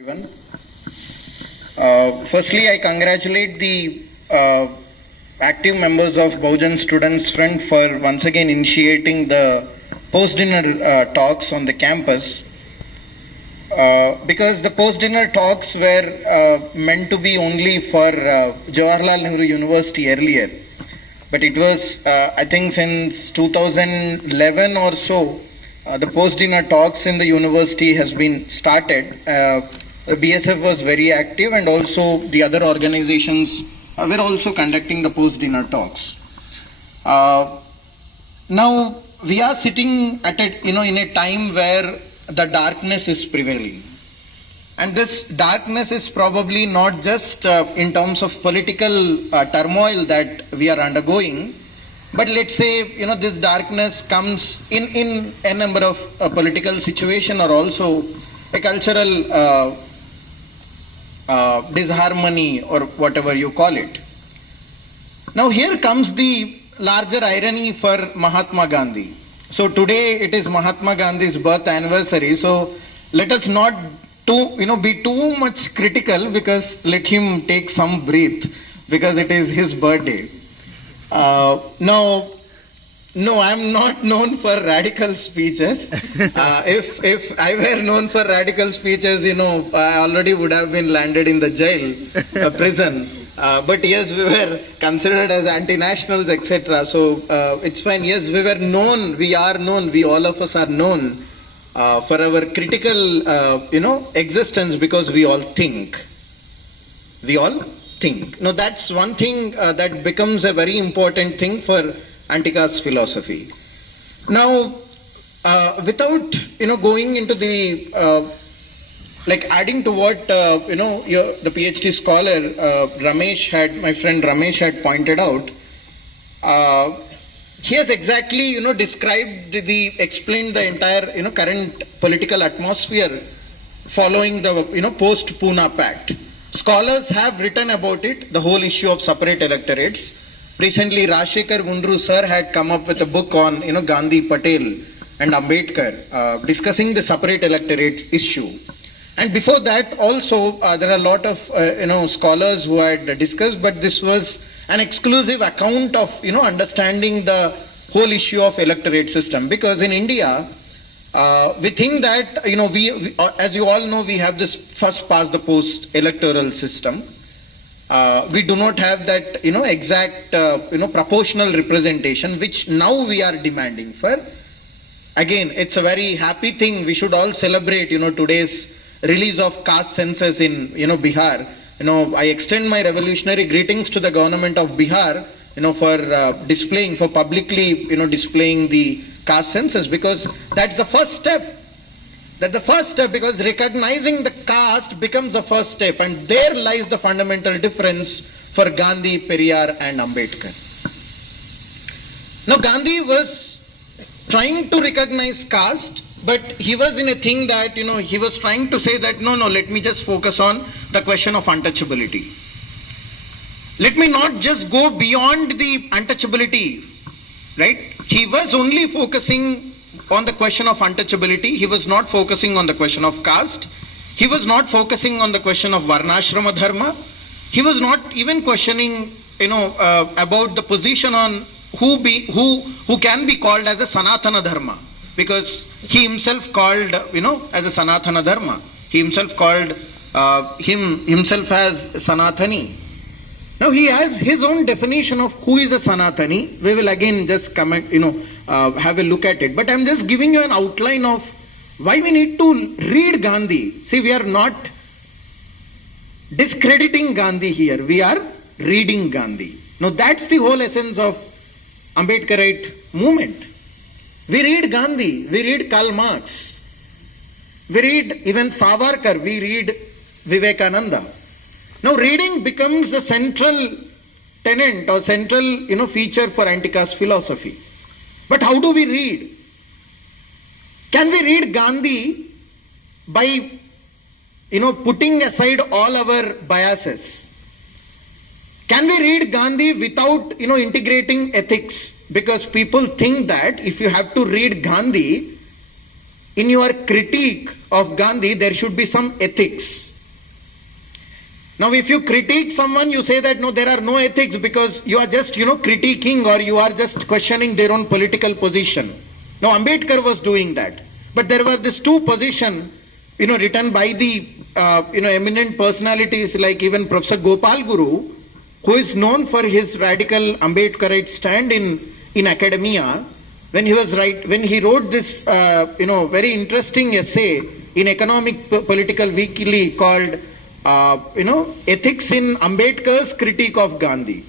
Everyone. Firstly, I congratulate the active members of Bahujan Students Front for once again initiating the post-dinner talks on the campus. Because the post-dinner talks were meant to be only for Jawaharlal Nehru University earlier. But it was, I think since 2011 or so, the post-dinner talks in the university has been started. The BSF was very active, and also the other organizations were also conducting the post-dinner talks. Now we are sitting at in a time where the darkness is prevailing, and this darkness is probably not just in terms of political turmoil that we are undergoing, but let's say this darkness comes in a number of political situation, or also a cultural disharmony, or whatever you call it. Now here comes the larger irony for Mahatma Gandhi. So today it is Mahatma Gandhi's birth anniversary, so let us not be too much critical, because let him take some breath, because it is his birthday. No, I'm not known for radical speeches. If I were known for radical speeches, I already would have been landed in the jail, prison. But yes, we were considered as anti-nationals, etc. So it's fine. Yes, we were known. We are known. We all of us are known for our critical, existence, because we all think. We all think. Now that's one thing that becomes a very important thing for Anti-Caste philosophy. Now, without going into the adding to what the Ph.D. scholar my friend Ramesh had pointed out, he has exactly explained the entire current political atmosphere following the post Pune Pact. Scholars have written about it, the whole issue of separate electorates. Recently, Rajshekhar Wundru sir had come up with a book on Gandhi, Patel and Ambedkar discussing the separate electorate issue. And before that also there are a lot of scholars who had discussed, but this was an exclusive account of understanding the whole issue of electorate system. Because in India we think that we as you all know, we have this first past the post electoral system. We do not have that exact proportional representation, which now we are demanding for. Again, it's a very happy thing. We should all celebrate today's release of caste census in Bihar. I extend my revolutionary greetings to the government of Bihar for publicly displaying the caste census, because that's the first step. Because recognizing the caste becomes the first step, and there lies the fundamental difference for Gandhi, Periyar and Ambedkar. Now Gandhi was trying to recognize caste, but he was in a thing that he was trying to say that no, let me just focus on the question of untouchability. Let me not just go beyond the untouchability, right? He was only focusing on the question of untouchability. He was not focusing on the question of caste. He was not focusing on the question of varnashrama dharma. He was not even questioning about the position on who can be called as a sanatana dharma, because he himself called as a sanatana dharma. He himself called himself as sanatani. Now he has his own definition of who is a sanatani. We will again just comment have a look at it. But I'm just giving you an outline of why we need to read Gandhi. See, we are not discrediting Gandhi here. We are reading Gandhi. Now that's the whole essence of Ambedkarite movement. We read Gandhi. We read Karl Marx. We read even Savarkar. We read Vivekananda. Now reading becomes the central tenet or central feature for anti-caste philosophy. But how do we read? Can we read Gandhi by putting aside all our biases? Can we read Gandhi without integrating ethics? Because people think that if you have to read Gandhi, in your critique of Gandhi, there should be some ethics. Now, if you critique someone, you say that no, there are no ethics because you are just, critiquing or you are just questioning their own political position. Now, Ambedkar was doing that. But there were these two positions, written by the, eminent personalities like even Professor Gopal Guru, who is known for his radical Ambedkarite stand in academia. When he wrote this, very interesting essay in Economic Political Weekly called, Ethics in Ambedkar's Critique of Gandhi.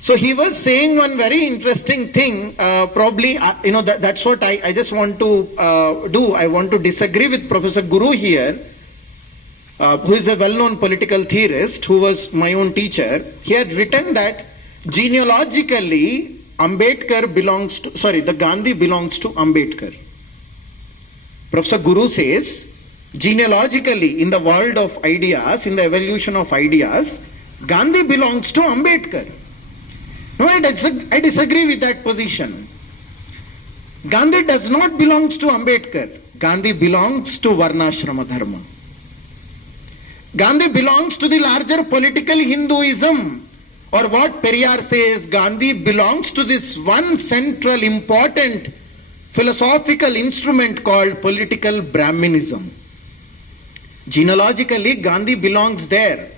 So he was saying one very interesting thing, probably, that's what I just want to do. I want to disagree with Professor Guru here, who is a well-known political theorist, who was my own teacher. He had written that genealogically, the Gandhi belongs to Ambedkar. Professor Guru says, genealogically, in the world of ideas, in the evolution of ideas, Gandhi belongs to Ambedkar. No, I disagree with that position. Gandhi does not belong to Ambedkar. Gandhi belongs to Varnashrama Dharma. Gandhi belongs to the larger political Hinduism. Or what Periyar says, Gandhi belongs to this one central important philosophical instrument called political Brahminism. Genealogically, Gandhi belongs there.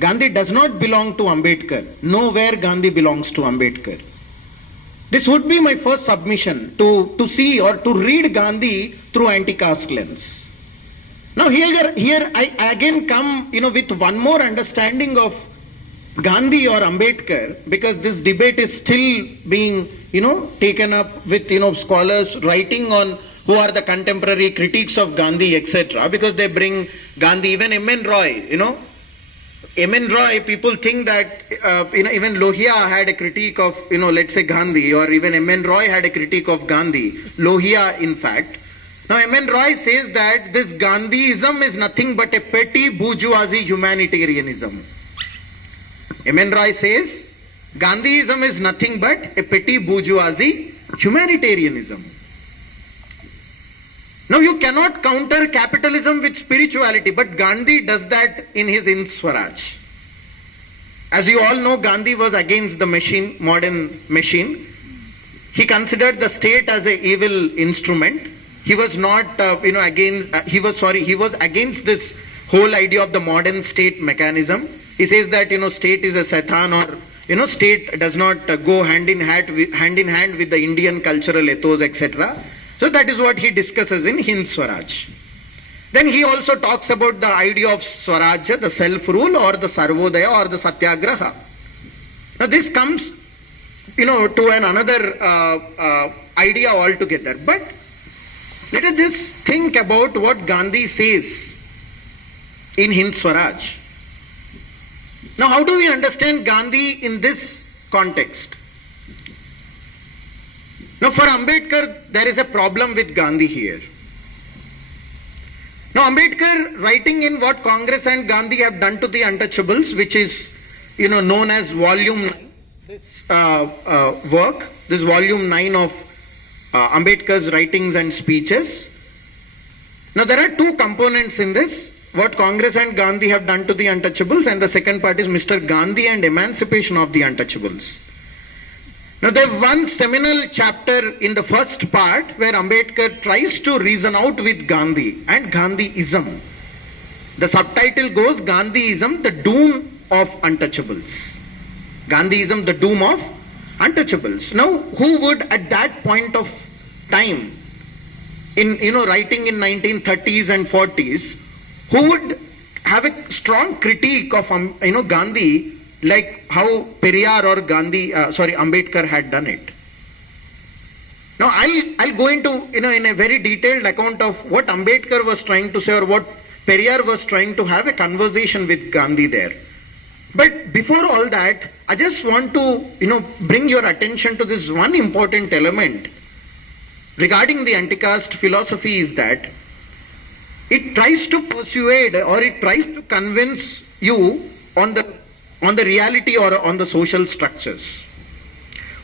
Gandhi does not belong to Ambedkar. Nowhere Gandhi belongs to Ambedkar. This would be my first submission, to see or to read Gandhi through anti-caste lens. Now here I again come with one more understanding of Gandhi or Ambedkar, because this debate is still being taken up with scholars writing on who are the contemporary critiques of Gandhi, etc. Because they bring Gandhi, even M.N. Roy, M.N. Roy, people think that even Lohia had a critique of let's say Gandhi, or even M.N. Roy had a critique of Gandhi. Lohia, in fact. Now M.N. Roy says that this Gandhism is nothing but a petty bourgeoisie humanitarianism. M.N. Roy says Gandhism is nothing but a petty bourgeoisie humanitarianism. Now you cannot counter capitalism with spirituality, but Gandhi does that in his Hind Swaraj. As you all know, Gandhi was against the machine, modern machine. He considered the state as an evil instrument. He was not, he was against this whole idea of the modern state mechanism. He says that, state is a Satan, or, state does not go hand in hand with the Indian cultural ethos, etc. So that is what he discusses in Hind Swaraj. Then he also talks about the idea of Swarajya, the self-rule, or the Sarvodaya, or the Satyagraha. Now this comes, to another idea altogether. But let us just think about what Gandhi says in Hind Swaraj. Now, how do we understand Gandhi in this context? Now, for Ambedkar, there is a problem with Gandhi here. Now, Ambedkar, writing in what Congress and Gandhi have done to the untouchables, which is, known as Volume 9, this work, this Volume 9 of Ambedkar's writings and speeches. Now, there are two components in this. What Congress and Gandhi have done to the untouchables, and the second part is Mr. Gandhi and emancipation of the untouchables. Now there is one seminal chapter in the first part where Ambedkar tries to reason out with Gandhi and Gandhiism. The subtitle goes, Gandhiism, the doom of untouchables. Gandhiism, the doom of untouchables. Now who would at that point of time, in writing in 1930s and 40s, who would have a strong critique of Gandhi, like how Periyar or Ambedkar had done it? Now I'll go into in a very detailed account of what Ambedkar was trying to say, or what Periyar was trying to have a conversation with Gandhi there. But before all that, I just want to bring your attention to this one important element regarding the anti-caste philosophy, is that it tries to persuade, or it tries to convince you on the reality or on the social structures.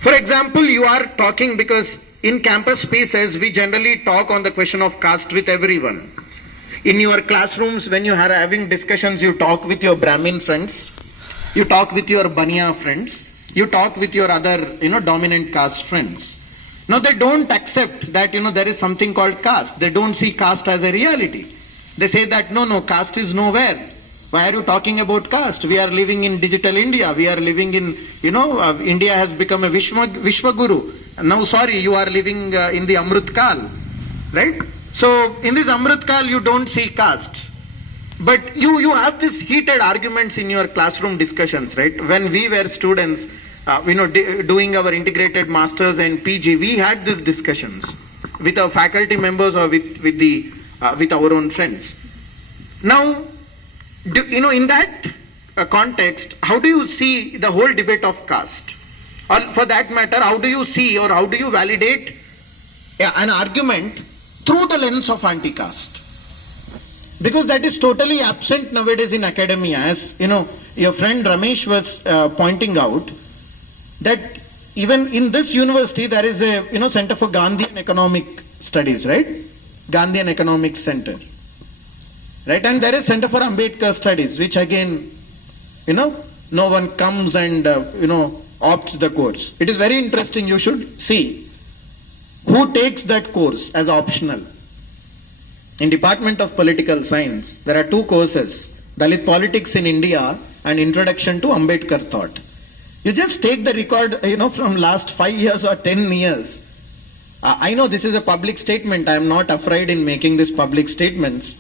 For example, you are talking, because in campus spaces, we generally talk on the question of caste with everyone. In your classrooms, when you are having discussions, you talk with your Brahmin friends, you talk with your Baniya friends, you talk with your other, dominant caste friends. Now they don't accept that, there is something called caste. They don't see caste as a reality. They say that, no, caste is nowhere. Why are you talking about caste? We are living in digital India. We are living in, India has become a Vishwaguru. Now, sorry, you are living in the Amrit Kal, right? So, in this Amrit Kal, you don't see caste. But you have these heated arguments in your classroom discussions, right? When we were students, doing our integrated masters and PG, we had these discussions with our faculty members or with our own friends. Now, in that context, how do you see the whole debate of caste? Or for that matter, how do you see or how do you validate an argument through the lens of anti-caste? Because that is totally absent nowadays in academia. As your friend Ramesh was pointing out, that even in this university there is a Center for Gandhian Economic Studies, right? Gandhian Economic Center, right? And there is Center for Ambedkar Studies, which again, no one comes and opts the course. It is very interesting. You should see who takes that course as optional. In Department of Political Science, there are two courses: Dalit Politics in India and Introduction to Ambedkar Thought. You just take the record, from last 5 years or 10 years. I know this is a public statement. I am not afraid in making these public statements.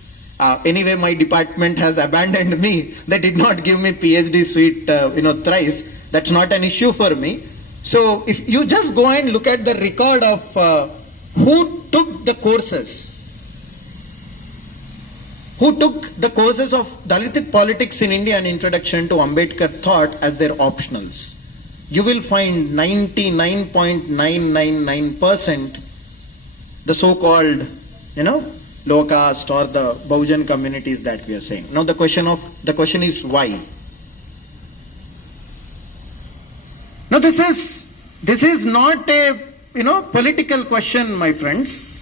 Anyway, my department has abandoned me. They did not give me Ph.D. suite, thrice. That's not an issue for me. So, if you just go and look at the record of who took the courses, who took the courses of Dalit Politics in India and Introduction to Ambedkar Thought as their optionals, you will find 99.999% the so-called, low caste or the Bahujan communities that we are saying. Now the question is why? Now this is not a political question, my friends.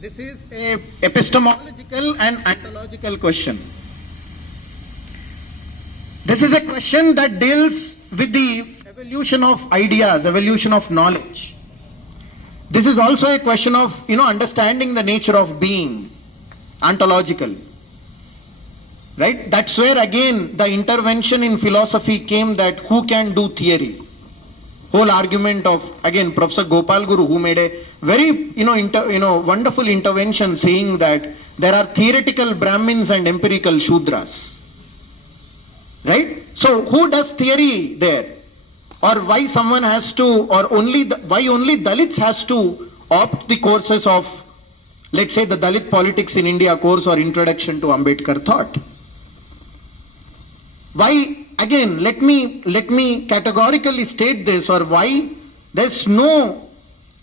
This is a epistemological and ontological question. This is a question that deals with the evolution of ideas, evolution of knowledge. This is also a question of, understanding the nature of being, ontological. Right? That's where again the intervention in philosophy came, that who can do theory. Whole argument of, again, Professor Gopal Guru, who made a very, wonderful intervention saying that there are theoretical Brahmins and empirical Shudras. Right? So, who does theory there? Or why someone has to, or why only Dalits has to opt the courses of, let's say, the Dalit Politics in India course or Introduction to Ambedkar Thought? Why, again, let me categorically state this, or why there's no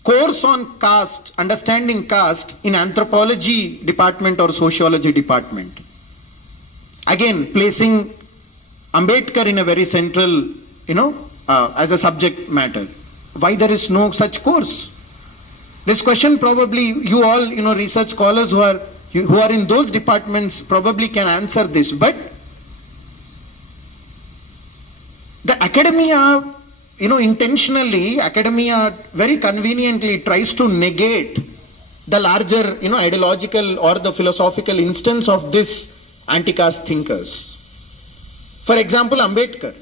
course on caste, understanding caste in anthropology department or sociology department. Again, placing Ambedkar in a very central, as a subject matter. Why there is no such course? This question probably you all, research scholars who are in those departments probably can answer this. But the academia, intentionally, academia very conveniently tries to negate the larger, ideological or the philosophical instance of this anti-caste thinkers. For example, Ambedkar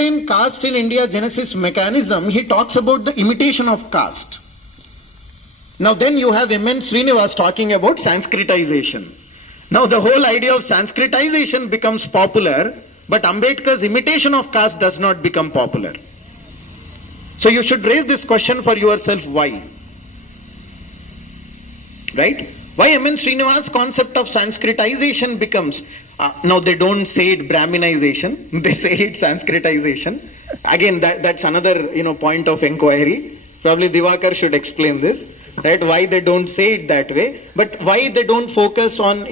in Caste in India Genesis Mechanism, he talks about the imitation of caste. Now then you have M.N. Srinivas talking about Sanskritization. Now the whole idea of Sanskritization becomes popular, but Ambedkar's imitation of caste does not become popular. So you should raise this question for yourself, why? Right? Why M.N. Srinivas' concept of Sanskritization becomes, now they don't say it Brahminization, they say it Sanskritization. Again, that's another point of inquiry. Probably Divakar should explain this, right? Why they don't say it that way, but why they don't focus on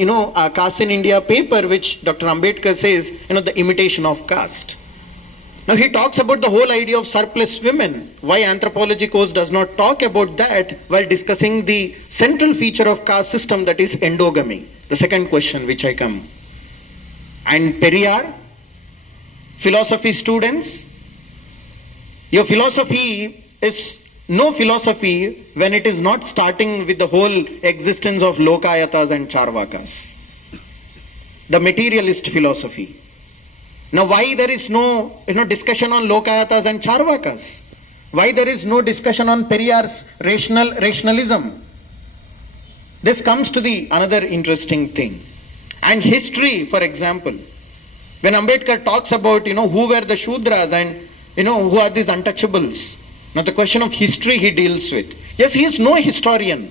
Caste in India paper, which Dr. Ambedkar says the imitation of caste. Now he talks about the whole idea of surplus women. Why anthropology course does not talk about that while discussing the central feature of caste system, that is endogamy. The second question which I come. And Periyar, philosophy students, your philosophy is no philosophy when it is not starting with the whole existence of Lokayatas and Charvakas. The materialist philosophy. Now why there is no discussion on Lokayatas and Charvakas? Why there is no discussion on Periyar's rationalism? This comes to the another interesting thing. And history, for example, when Ambedkar talks about who were the Shudras and who are these untouchables. Now the question of history he deals with. Yes, he is no historian.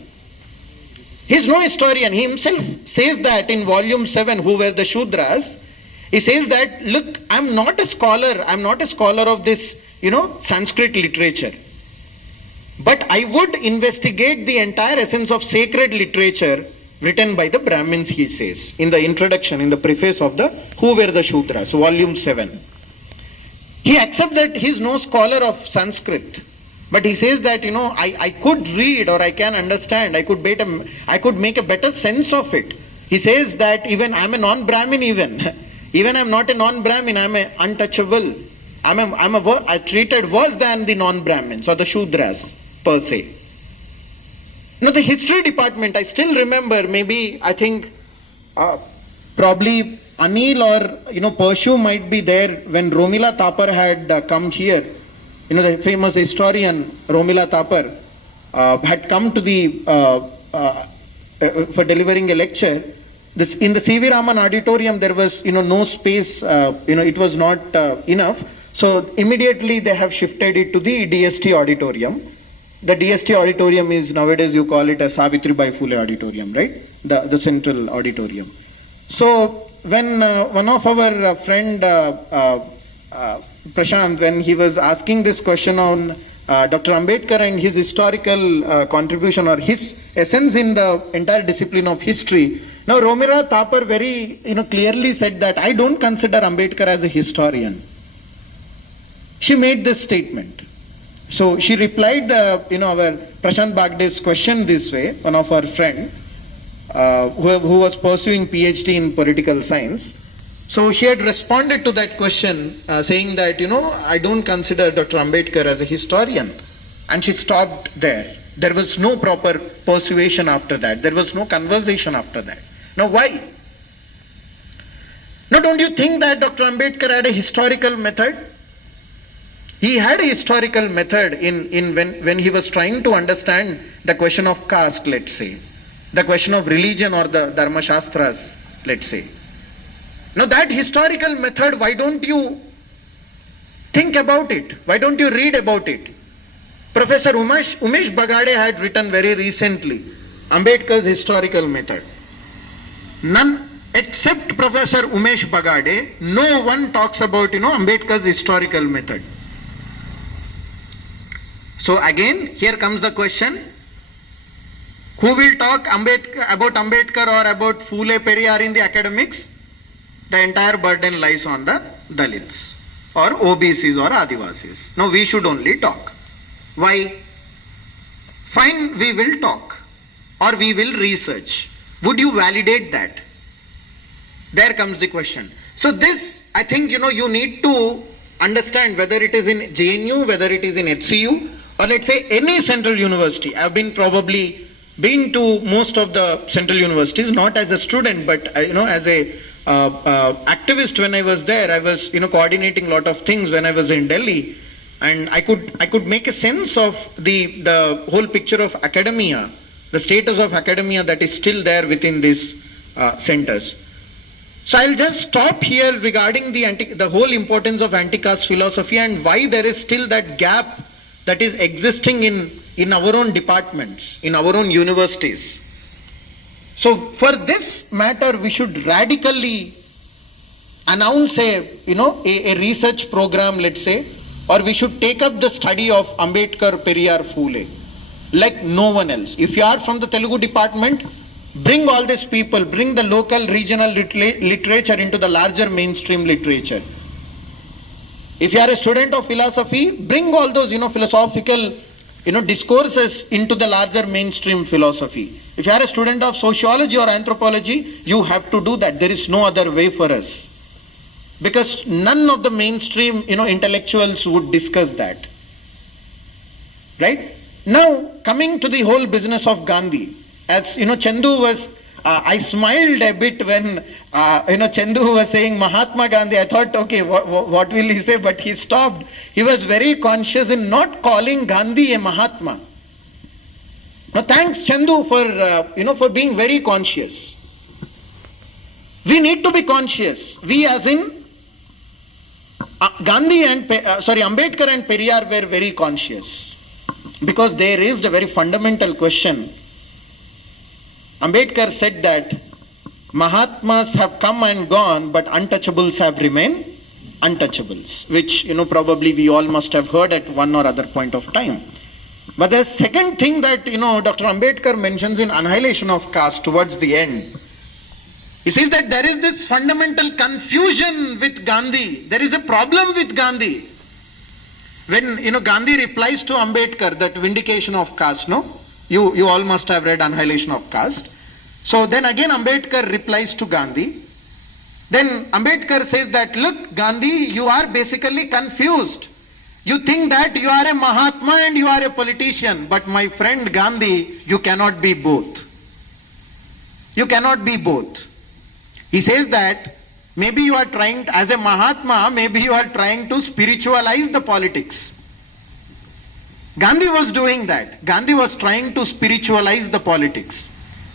He is no historian. He himself says that in volume 7, Who Were the Shudras? He says that, look, I'm not a scholar of this, Sanskrit literature. But I would investigate the entire essence of sacred literature written by the Brahmins, he says, in the introduction, in the preface of the Who Were the Shudras, volume 7. He accepts that he is no scholar of Sanskrit. But he says that, I could read or I can understand, I could make a better sense of it. He says that even I'm a non-Brahmin even I'm not a non-Brahmin, I'm a untouchable. I treated worse than the non-Brahmins or the Shudras per se. Now the history department, I still remember, probably Anil or Pershu might be there when Romila Thapar had come here. The famous historian Romila Thapar had come to the for delivering a lecture. In the C.V. Raman auditorium, there was no space. It was not enough. So immediately they have shifted it to the DST auditorium. The DST auditorium is nowadays you call it a Savitribai Phule auditorium, right? The central auditorium. So when one of our friend Prashant, when he was asking this question on Dr. Ambedkar and his historical contribution or his essence in the entire discipline of history. Now Romila Thapar very clearly said that I don't consider Ambedkar as a historian. She made this statement. So she replied our Prashant Bagde's question this way, one of our friend who was pursuing Ph.D. in political science. So she had responded to that question saying that, I don't consider Dr. Ambedkar as a historian. And she stopped there. There was no proper persuasion after that. There was no conversation after that. Now why? Now don't you think that Dr. Ambedkar had a historical method? He had a historical method when he was trying to understand the question of caste, let's say. The question of religion or the Dharma Shastras, let's say. Now that historical method, why don't you think about it? Why don't you read about it? Professor Umesh Bagade had written very recently Ambedkar's historical method. None except Professor Umesh Bagade, no one talks about Ambedkar's historical method. So again, here comes the question. Who will talk about Ambedkar or about Phule, Periyar in the academics? The entire burden lies on the Dalits or OBCs or Adivasis. Now we should only talk. Why? Fine, we will talk or we will research. Would you validate that? There comes the question. So this, I think, you need to understand whether it is in JNU, whether it is in HCU, or let's say any central university. I've probably been to most of the central universities, not as a student, but as a activist. When I was there, I was coordinating a lot of things when I was in Delhi, and I could make a sense of the whole picture of academia, the status of academia that is still there within these centers. So I'll just stop here regarding the whole importance of anti-caste philosophy and why there is still that gap that is existing in our own departments, in our own universities. So for this matter, we should radically announce a research program, let's say, or we should take up the study of Ambedkar, Periyar, Phule, like no one else. If you are from the Telugu department, bring all these people, bring the local, regional literature into the larger mainstream literature. If you are a student of philosophy, bring all those, philosophical, discourses into the larger mainstream philosophy. If you are a student of sociology or anthropology, you have to do that. There is no other way for us. Because none of the mainstream, intellectuals would discuss that. Right? Now, coming to the whole business of Gandhi, as, Chandu was, I smiled a bit when, Chandu was saying Mahatma Gandhi. I thought, okay, what will he say? But he stopped. He was very conscious in not calling Gandhi a Mahatma. Now, thanks Chandu for being very conscious. We need to be conscious. We as in Ambedkar and Periyar were very conscious. Because they raised a very fundamental question. Ambedkar said that Mahatmas have come and gone, but untouchables have remained untouchables, which, probably we all must have heard at one or other point of time. But the second thing that, Dr. Ambedkar mentions in Annihilation of Caste towards the end, he says that there is this fundamental confusion with Gandhi. There is a problem with Gandhi. When, Gandhi replies to Ambedkar that vindication of caste, no? You all must have read Annihilation of Caste. So then again Ambedkar replies to Gandhi. Then Ambedkar says that, look, Gandhi, you are basically confused. You think that you are a Mahatma and you are a politician. But my friend Gandhi, you cannot be both. You cannot be both. He says that maybe you are trying, as a Mahatma, maybe you are trying to spiritualize the politics. Gandhi was doing that. Gandhi was trying to spiritualize the politics.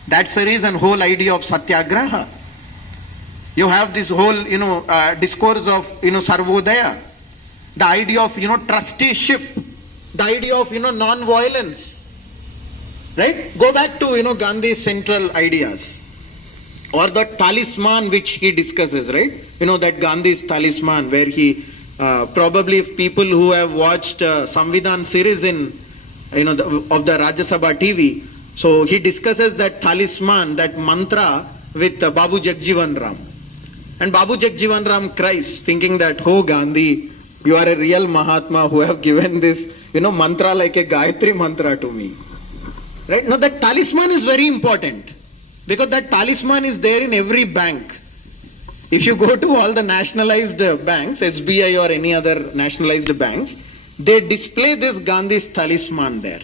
That's the reason whole idea of Satyagraha. You have this whole, discourse of, Sarvodaya. The idea of, trusteeship. The idea of, non-violence. Right? Go back to, Gandhi's central ideas. Or the talisman which he discusses, right? That Gandhi's talisman where he, probably if people who have watched Samvidhan series in, of the Rajya Sabha TV, so he discusses that talisman, that mantra with Babu Jagjivan Ram. And Babu Jagjivan Ram cries thinking that, oh Gandhi, you are a real Mahatma who have given this, mantra like a Gayatri mantra to me. Right? Now that talisman is very important. Because that talisman is there in every bank. If you go to all the nationalized banks, SBI or any other nationalized banks, they display this Gandhi's talisman there.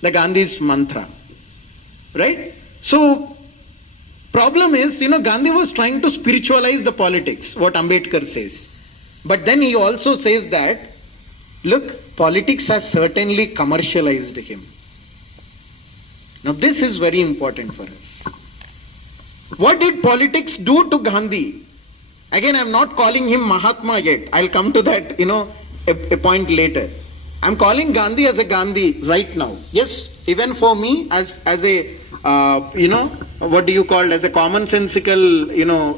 The Gandhi's mantra. Right? So, problem is, Gandhi was trying to spiritualize the politics, what Ambedkar says. But then he also says that, look, politics has certainly commercialized him. Now this is very important for us. What did politics do to Gandhi? Again, I am not calling him Mahatma yet. I'll come to that, a point later. I'm calling Gandhi as a Gandhi right now. Yes, even for me as a, what do you call, as a commonsensical,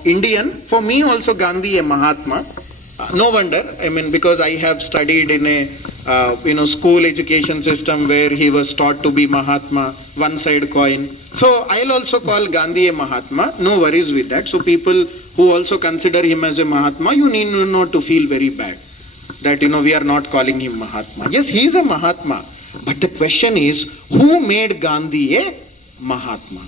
Indian, for me also Gandhi a Mahatma. No wonder, because I have studied in a, school education system where he was taught to be Mahatma, one side coin. So I'll also call Gandhi a Mahatma, no worries with that. So people who also consider him as a Mahatma, you need not to feel very bad that, we are not calling him Mahatma. Yes, he is a Mahatma. But the question is, who made Gandhi a Mahatma?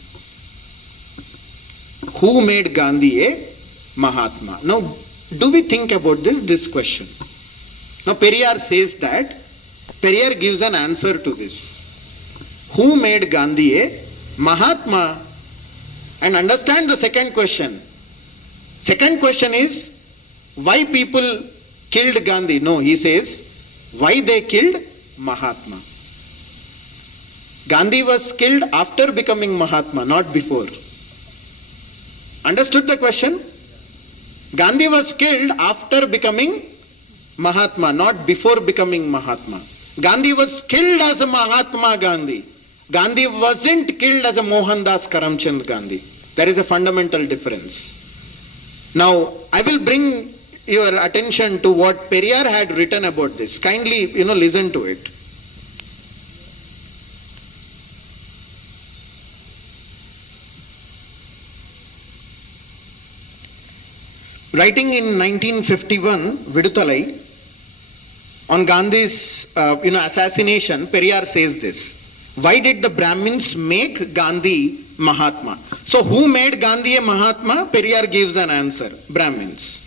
Who made Gandhi a Mahatma? Now, do we think about this question? Now Periyar says that, Periyar gives an answer to this. Who made Gandhi a Mahatma? And understand the second question. Second question is, why people killed Gandhi? No, he says, why they killed Mahatma. Gandhi was killed after becoming Mahatma, not before. Understood the question? Gandhi was killed after becoming Mahatma, not before becoming Mahatma. Gandhi was killed as a Mahatma Gandhi. Gandhi wasn't killed as a Mohandas Karamchand Gandhi. There is a fundamental difference. Now, I will bring your attention to what Periyar had written about this. Kindly, listen to it. Writing in 1951, Viduthalai, on Gandhi's assassination, Periyar says this. Why did the Brahmins make Gandhi Mahatma? So who made Gandhi a Mahatma? Periyar gives an answer. Brahmins.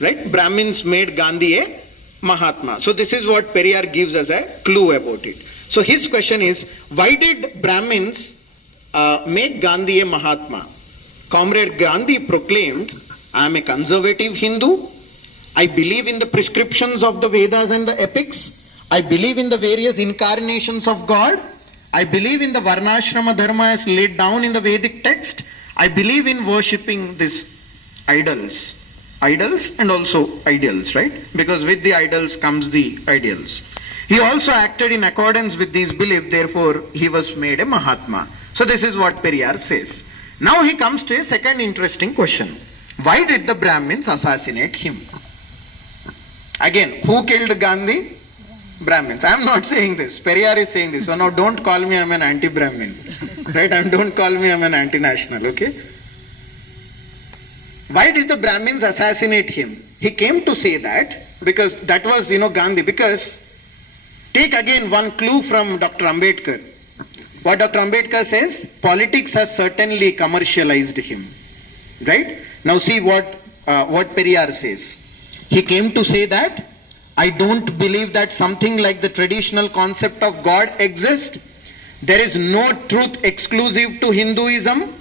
Right? Brahmins made Gandhi a Mahatma. So this is what Periyar gives as a clue about it. So his question is, why did Brahmins make Gandhi a Mahatma? Comrade Gandhi proclaimed, I am a conservative Hindu. I believe in the prescriptions of the Vedas and the epics. I believe in the various incarnations of God. I believe in the Varnashrama Dharma as laid down in the Vedic text. I believe in worshipping these idols. Idols and also ideals, right? Because with the idols comes the ideals. He also acted in accordance with these beliefs, therefore he was made a Mahatma. So this is what Periyar says. Now he comes to a second interesting question. Why did the Brahmins assassinate him? Again, who killed Gandhi? Brahmins. I am not saying this. Periyar is saying this. So now don't call me I am an anti-Brahmin. Right? And don't call me I am an anti-national. Okay? Why did the Brahmins assassinate him? He came to say that because that was, Gandhi. Because take again one clue from Dr. Ambedkar. What Dr. Ambedkar says, politics has certainly commercialized him. Right? Now see what Periyar says. He came to say that I don't believe that something like the traditional concept of God exists. There is no truth exclusive to Hinduism.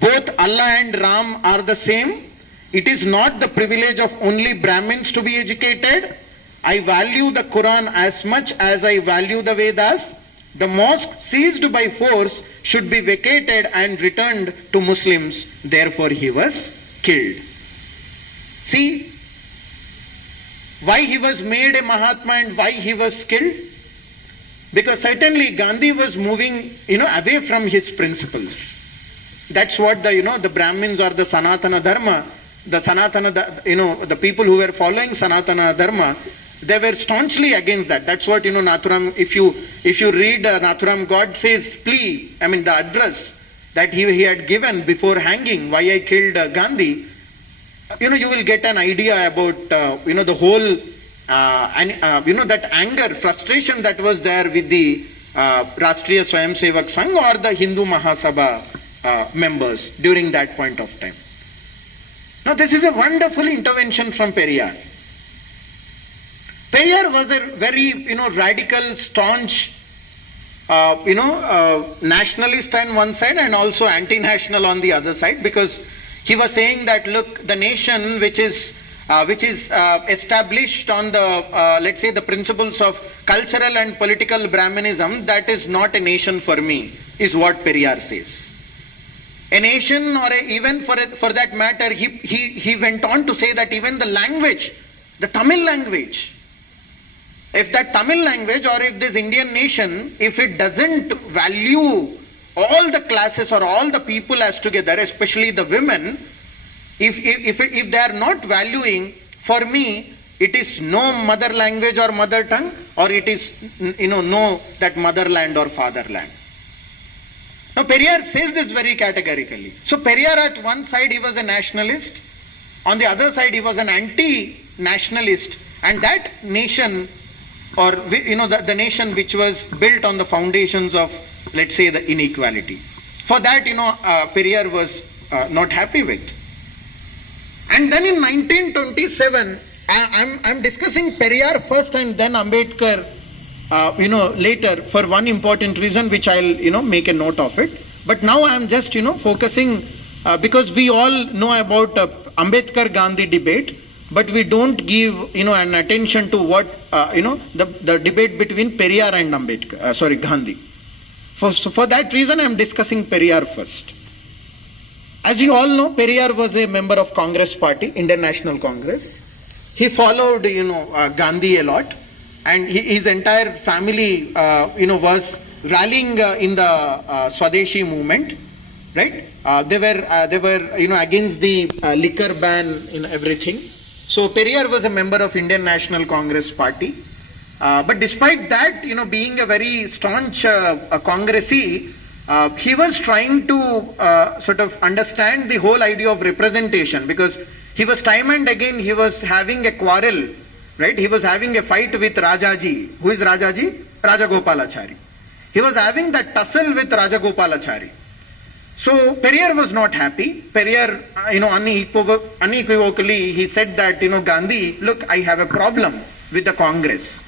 Both Allah and Ram are the same. It is not the privilege of only Brahmins to be educated. I value the Quran as much as I value the Vedas. The mosque seized by force should be vacated and returned to Muslims. Therefore he was killed. See why he was made a Mahatma and why he was killed? Because certainly Gandhi was moving, away from his principles. That's what the Brahmins or the Sanatana Dharma, the people who were following Sanatana Dharma, they were staunchly against that. That's what, Nathuram, if you read Nathuram Godse's plea, the address that he had given before hanging, why I killed Gandhi, you will get an idea about, the whole, that anger, frustration that was there with the Rashtriya Swayamsevak Sangh or the Hindu Mahasabha members during that point of time. Now this is a wonderful intervention from Periyar. Periyar was a very, radical, staunch, nationalist on one side and also anti-national on the other side, because he was saying that, look, the nation which is established on the, let's say, the principles of cultural and political Brahmanism, that is not a nation for me, is what Periyar says. A nation, or even for that matter, he went on to say that even the language, the Tamil language, if that Tamil language or if this Indian nation, if it doesn't value all the classes or all the people as together, especially the women, if they are not valuing, for me, it is no mother language or mother tongue, or it is, no that motherland or fatherland. Now Periyar says this very categorically. So Periyar at one side he was a nationalist, on the other side he was an anti-nationalist, and that nation, or the nation which was built on the foundations of, let's say, the inequality. For that, Periyar was not happy with. And then in 1927, I'm discussing Periyar first and then Ambedkar, later, for one important reason which I'll, make a note of it. But now I'm just, focusing, because we all know about Ambedkar-Gandhi debate, but we don't give, an attention to what, the debate between Periyar and Gandhi. For that reason, I am discussing Periyar first. As you all know, Periyar was a member of Congress Party, Indian National Congress. He followed, Gandhi a lot, and his entire family, was rallying in the Swadeshi movement, right? They were, against the liquor ban in everything. So Periyar was a member of Indian National Congress Party. But despite that, being a very staunch congressee, he was trying to sort of understand the whole idea of representation, because he was time and again he was having a quarrel right? He was having a fight with Rajaji. Who is Rajaji? Rajagopalachari. He was having that tussle with Rajagopalachari. So Periyar was not happy. Periyar, unequivocally, he said that, Gandhi, look, I have a problem with the Congress.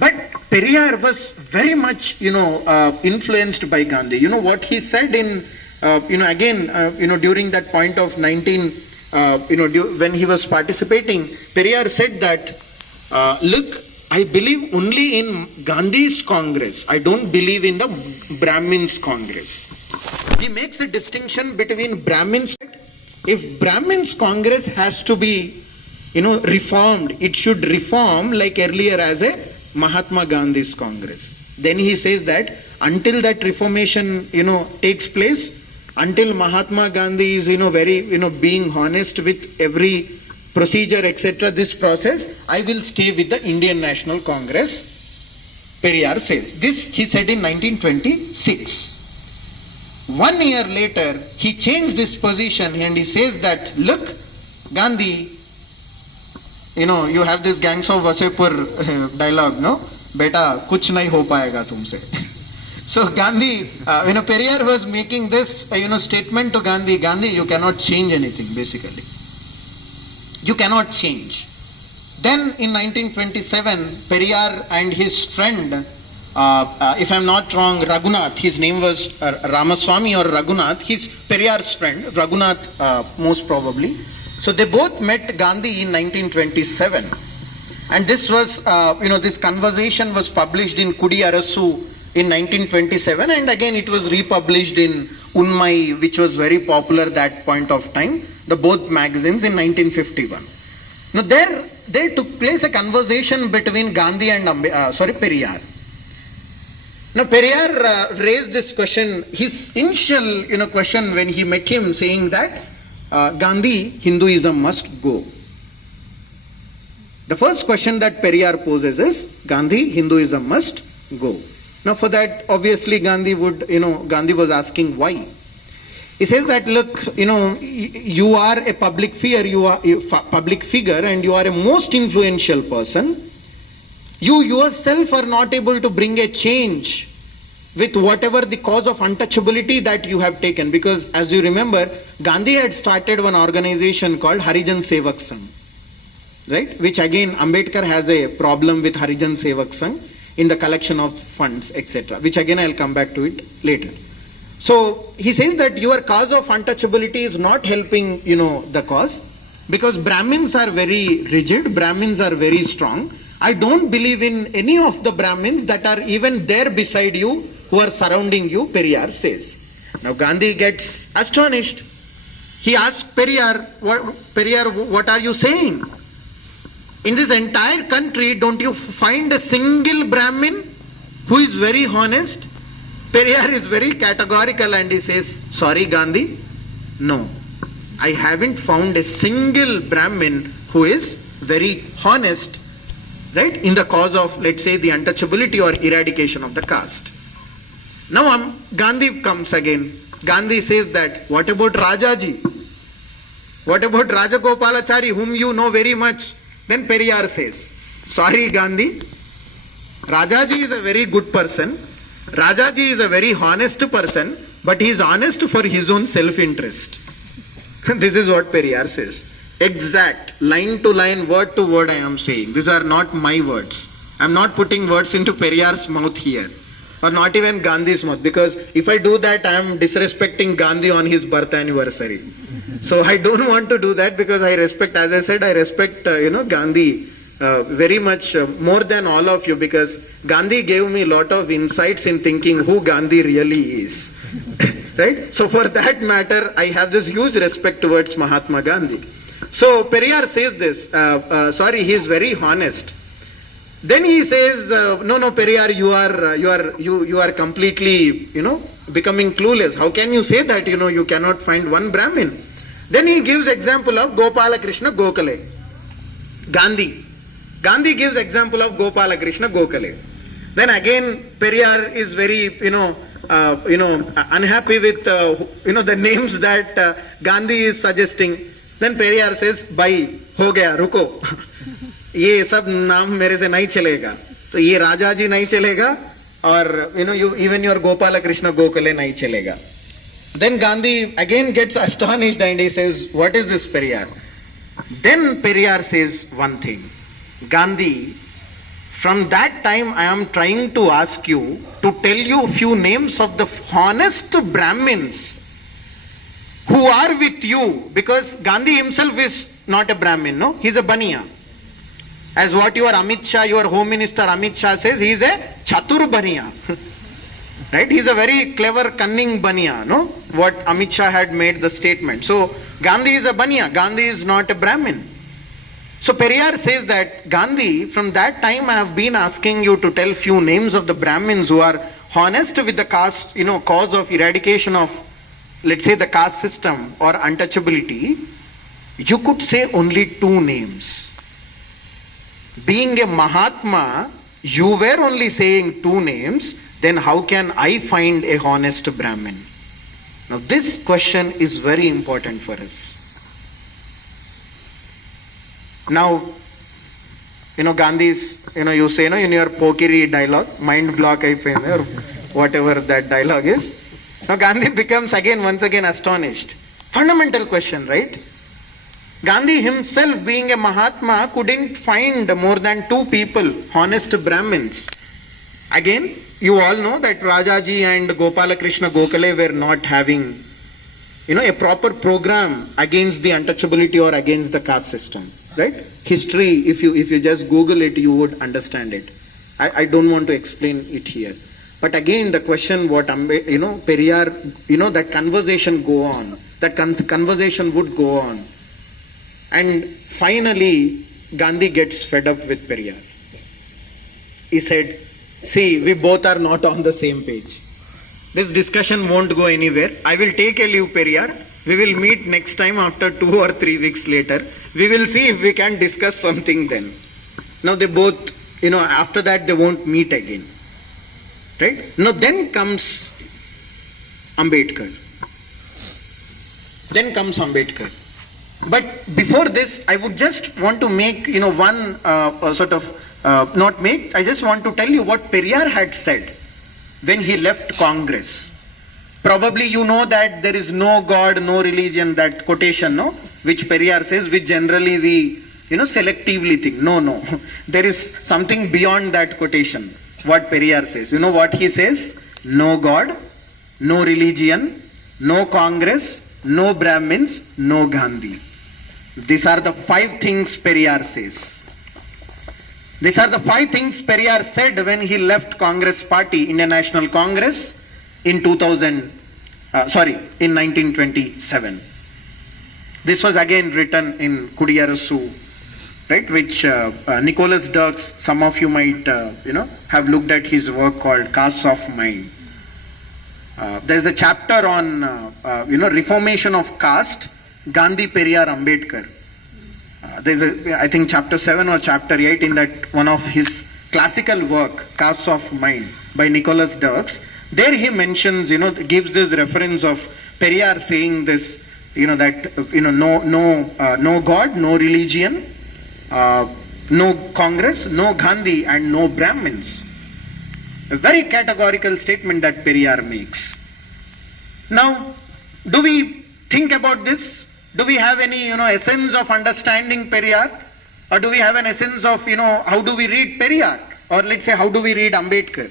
But Periyar was very much, influenced by Gandhi. You know what he said in, during that point of when he was participating, Periyar said that, look, I believe only in Gandhi's Congress. I don't believe in the Brahmins' Congress. He makes a distinction between Brahmins. If Brahmins' Congress has to be, reformed, it should reform like earlier as a Mahatma Gandhi's Congress. Then he says that until that reformation, takes place, until Mahatma Gandhi is, being honest with every procedure, etc., this process, I will stay with the Indian National Congress, Periyar says. This he said in 1926. 1 year later, he changed his position and he says that, look, Gandhi, you have this Gangs of Wasseypur dialogue, no? Beta, kuch nahi ho payega tumse. So Gandhi, Periyar was making this, statement to Gandhi. Gandhi, you cannot change anything, basically. You cannot change. Then in 1927, Periyar and his friend, if I'm not wrong, Raghunath, his name was Ramaswamy or Raghunath, he's Periyar's friend, Raghunath most probably. So they both met Gandhi in 1927. And this was, this conversation was published in Kudi Arasu in 1927, and again it was republished in Unmai, which was very popular that point of time, the both magazines in 1951. Now there took place a conversation between Gandhi and Periyar. Now Periyar raised this question, his initial question when he met him, saying that Gandhi, Hinduism must go. The first question that Periyar poses is, Gandhi, Hinduism must go. Now for that, obviously Gandhi was asking why. He says that, look, you are a public figure and you are a most influential person. You yourself are not able to bring a change with whatever the cause of untouchability that you have taken. Because as you remember, Gandhi had started one organization called Harijan Sevak Sangh, right? Which again, Ambedkar has a problem with Harijan Sevak Sangh in the collection of funds, etc. Which again, I'll come back to it later. So he says that your cause of untouchability is not helping, the cause, because Brahmins are very rigid, Brahmins are very strong. I don't believe in any of the Brahmins that are even there beside you, who are surrounding you, Periyar says. Now Gandhi gets astonished. He asks Periyar, what are you saying? In this entire country, don't you find a single Brahmin who is very honest? Periyar is very categorical and he says, sorry Gandhi, no. I haven't found a single Brahmin who is very honest, right, in the cause of, let's say, the untouchability or eradication of the caste. Now Gandhi comes again. Gandhi says that, what about Rajaji? What about Rajagopalachari, whom you know very much? Then Periyar says, sorry Gandhi, Rajaji is a very good person. Rajaji is a very honest person, but he is honest for his own self-interest. This is what Periyar says. Exact, line to line, word to word I am saying. These are not my words. I am not putting words into Periyar's mouth here. Or not even Gandhi's mouth. Because if I do that, I am disrespecting Gandhi on his birth anniversary. So I don't want to do that, because I respect, as I said, I respect, Gandhi very much more than all of you, because Gandhi gave me a lot of insights in thinking who Gandhi really is. Right? So for that matter, I have this huge respect towards Mahatma Gandhi. So Periyar says this, sorry, he is very honest. Then he says, no, Periyar, you are completely, becoming clueless. How can you say that, you cannot find one Brahmin? Then he gives example of Gopala Krishna Gokhale. Gandhi gives example of Gopala Krishna Gokhale. Then again, Periyar is very, unhappy with, the names that Gandhi is suggesting. Then Periyar says, bhai, ho gaya, ruko. ये सब नाम मेरे से नहीं चलेगा, तो ये राजा जी नहीं चलेगा, और even your Gopala Krishna Gokhale nahi chalega. Then Gandhi again gets astonished and he says, what is this Periyar? Then Periyar says one thing, Gandhi, from that time I am trying to ask you to tell you a few names of the honest Brahmins who are with you, because Gandhi himself is not a Brahmin, no, he is a Baniya. As what your Amit Shah, your Home Minister Amit Shah says, he is a Chatur Baniya. Right? He is a very clever, cunning Baniya, no? What Amit Shah had made the statement. So, Gandhi is a Baniya. Gandhi is not a Brahmin. So, Periyar says that, Gandhi, from that time I have been asking you to tell few names of the Brahmins who are honest with the caste, cause of eradication of, let's say, the caste system or untouchability. You could say only two names. Being a Mahatma, you were only saying two names, then how can I find a honest Brahmin? Now this question is very important for us. Now, Gandhi's, you say, in your pokiri dialogue, mind block or whatever that dialogue is. Now Gandhi becomes once again astonished. Fundamental question, right? Gandhi himself, being a Mahatma, couldn't find more than two people, honest Brahmins. Again, you all know that Rajaji and Gopala Krishna Gokhale were not having, a proper program against the untouchability or against the caste system. Right? History, if you just Google it, you would understand it. I don't want to explain it here. But again, the question what Periyar, that conversation go on. That conversation would go on. And finally, Gandhi gets fed up with Periyar. He said, see, we both are not on the same page. This discussion won't go anywhere. I will take a leave, Periyar. We will meet next time after 2 or 3 weeks later. We will see if we can discuss something then. Now they both, after that they won't meet again. Right? Now then comes Ambedkar. But before this, I would just want to make, one I just want to tell you what Periyar had said when he left Congress. Probably you know that there is no God, no religion, that quotation, no? Which Periyar says, which generally we, selectively think. No. There is something beyond that quotation, what Periyar says. You know what he says? No God, no religion, no Congress, no Brahmins, no Gandhi. These are the 5 things Periyar says. These are the 5 things Periyar said when he left Congress Party, Indian National Congress, in 1927. This was again written in Kudiyarasu, right? Which Nicholas Dirks, some of you might, have looked at his work called Castes of Mind. There's a chapter on, reformation of caste, Gandhi, Periyar, Ambedkar. There's I think chapter 7 or chapter 8 in that one of his classical work, Castes of Mind, by Nicholas Dirks. There he mentions, gives this reference of Periyar saying this, that, no God, no religion, no Congress, no Gandhi, and no Brahmins. A very categorical statement that Periyar makes. Now, do we think about this? Do we have any, essence of understanding Periyar? Or do we have an essence of, how do we read Periyar? Or let's say, how do we read Ambedkar?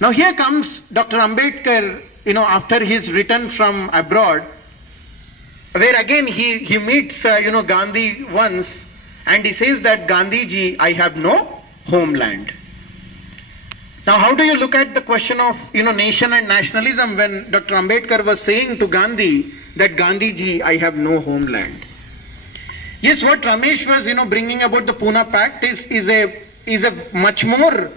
Now here comes Dr. Ambedkar, after his return from abroad, where again he meets, Gandhi once, and he says that Gandhiji, I have no homeland. Now how do you look at the question of, nation and nationalism when Dr. Ambedkar was saying to Gandhi that Gandhiji, I have no homeland? Yes, what Ramesh was, bringing about the Pune Pact is a much more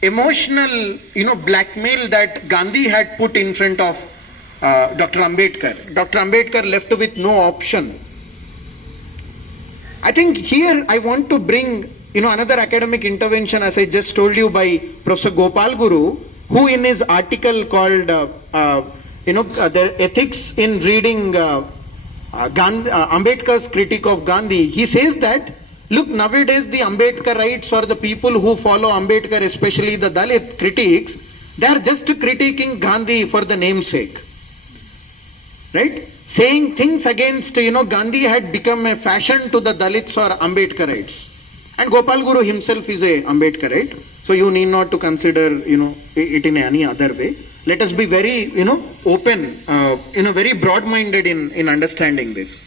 emotional, blackmail that Gandhi had put in front of Dr. Ambedkar. Dr. Ambedkar left with no option. I think here I want to bring, another academic intervention, as I just told you, by Professor Gopal Guru, who in his article called, the ethics in reading Ambedkar's critique of Gandhi, he says that Look, nowadays the Ambedkarites or the people who follow Ambedkar, especially the Dalit critics, they are just critiquing Gandhi for the namesake. Right? Saying things against, Gandhi had become a fashion to the Dalits or Ambedkarites. And Gopal Guru himself is a Ambedkarite. So you need not to consider, it in any other way. Let us be very, open, very broad-minded in understanding this.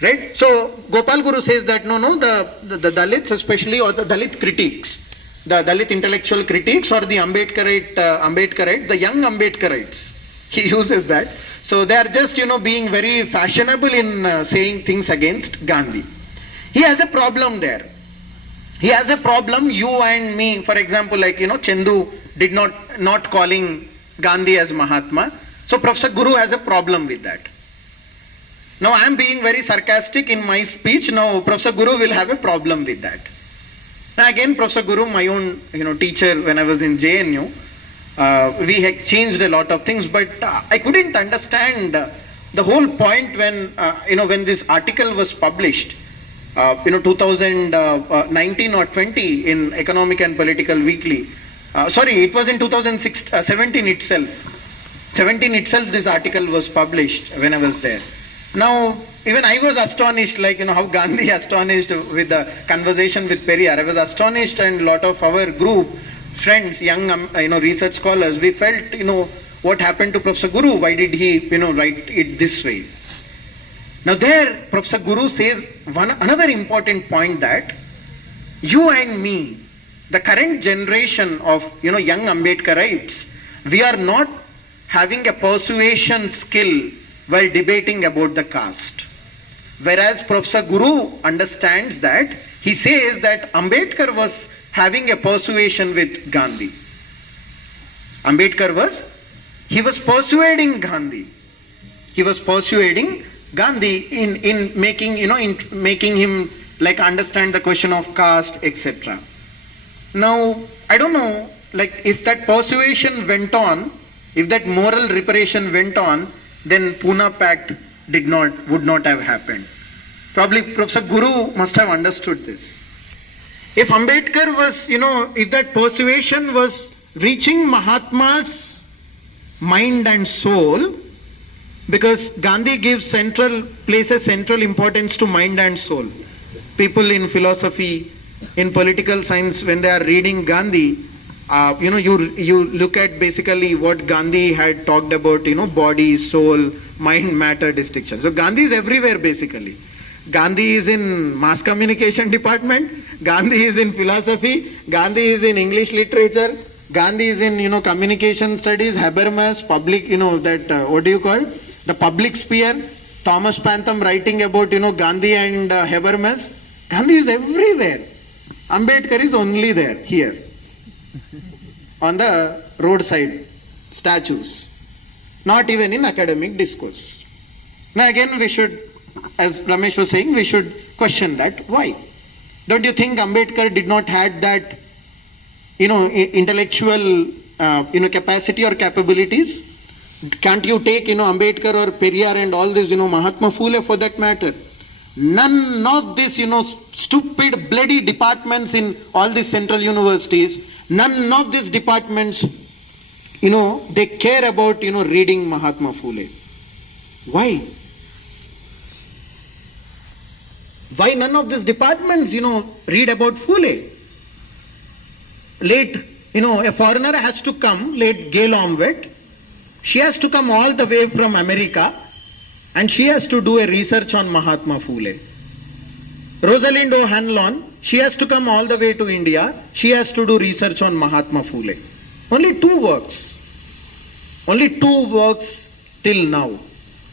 Right? So Gopal Guru says that the Dalits especially, or the Dalit critiques, the Dalit intellectual critiques or the Ambedkarite, the young Ambedkarites, he uses that. So they are just, being very fashionable in saying things against Gandhi. He has a problem there. He has a problem, you and me, for example, like, Chandu did not calling Gandhi as Mahatma. So Professor Guru has a problem with that. Now I am being very sarcastic in my speech. Now Professor Guru will have a problem with that. Now again, Professor Guru, my own, teacher when I was in JNU, we had changed a lot of things, but I couldn't understand the whole point when, when this article was published, 2019 or 20 in Economic and Political Weekly. Sorry, it was in 2017 itself. 17 itself this article was published when I was there. Now, even I was astonished, like, how Gandhi astonished with the conversation with Periyar. I was astonished, and a lot of our group, friends, young, research scholars, we felt, what happened to Professor Guru? Why did he, write it this way? Now there, Professor Guru says another important point, that you and me, the current generation of, young Ambedkarites, we are not having a persuasion skill while debating about the caste. Whereas Professor Guru understands that, he says that Ambedkar was having a persuasion with Gandhi. Ambedkar was persuading Gandhi. He was persuading Gandhi in making, in making him like understand the question of caste, etc. Now, I don't know, like if that persuasion went on, if that moral reparation went on, then Pune Pact would not have happened. Probably Professor Guru must have understood this. If Ambedkar was, if that persuasion was reaching Mahatma's mind and soul, because Gandhi places central importance to mind and soul. People in philosophy, in political science, when they are reading Gandhi, you look at basically what Gandhi had talked about, body, soul, mind, matter distinction. So Gandhi is everywhere basically. Gandhi is in mass communication department, Gandhi is in philosophy, Gandhi is in English literature, Gandhi is in, communication studies, Habermas, public, what do you call it? The public sphere, Thomas Pantham writing about, Gandhi and Habermas. Gandhi is everywhere. Ambedkar is only there, here, on the roadside statues, not even in academic discourse. Now again, we should, as Ramesh was saying, we should question that. Why? Don't you think Ambedkar did not have that, intellectual, capacity or capabilities? Can't you take, Ambedkar or Periyar and all this, Mahatma Phule for that matter? None of this, stupid, bloody departments in all these central universities, none of these departments, they care about, reading Mahatma Phule. Why? Why none of these departments, read about Phule? Late, a foreigner has to come, late Gail Ambedkar. She has to come all the way from America and she has to do a research on Mahatma Phule. Rosalind O'Hanlon, she has to come all the way to India. She has to do research on Mahatma Phule. Only two works till now,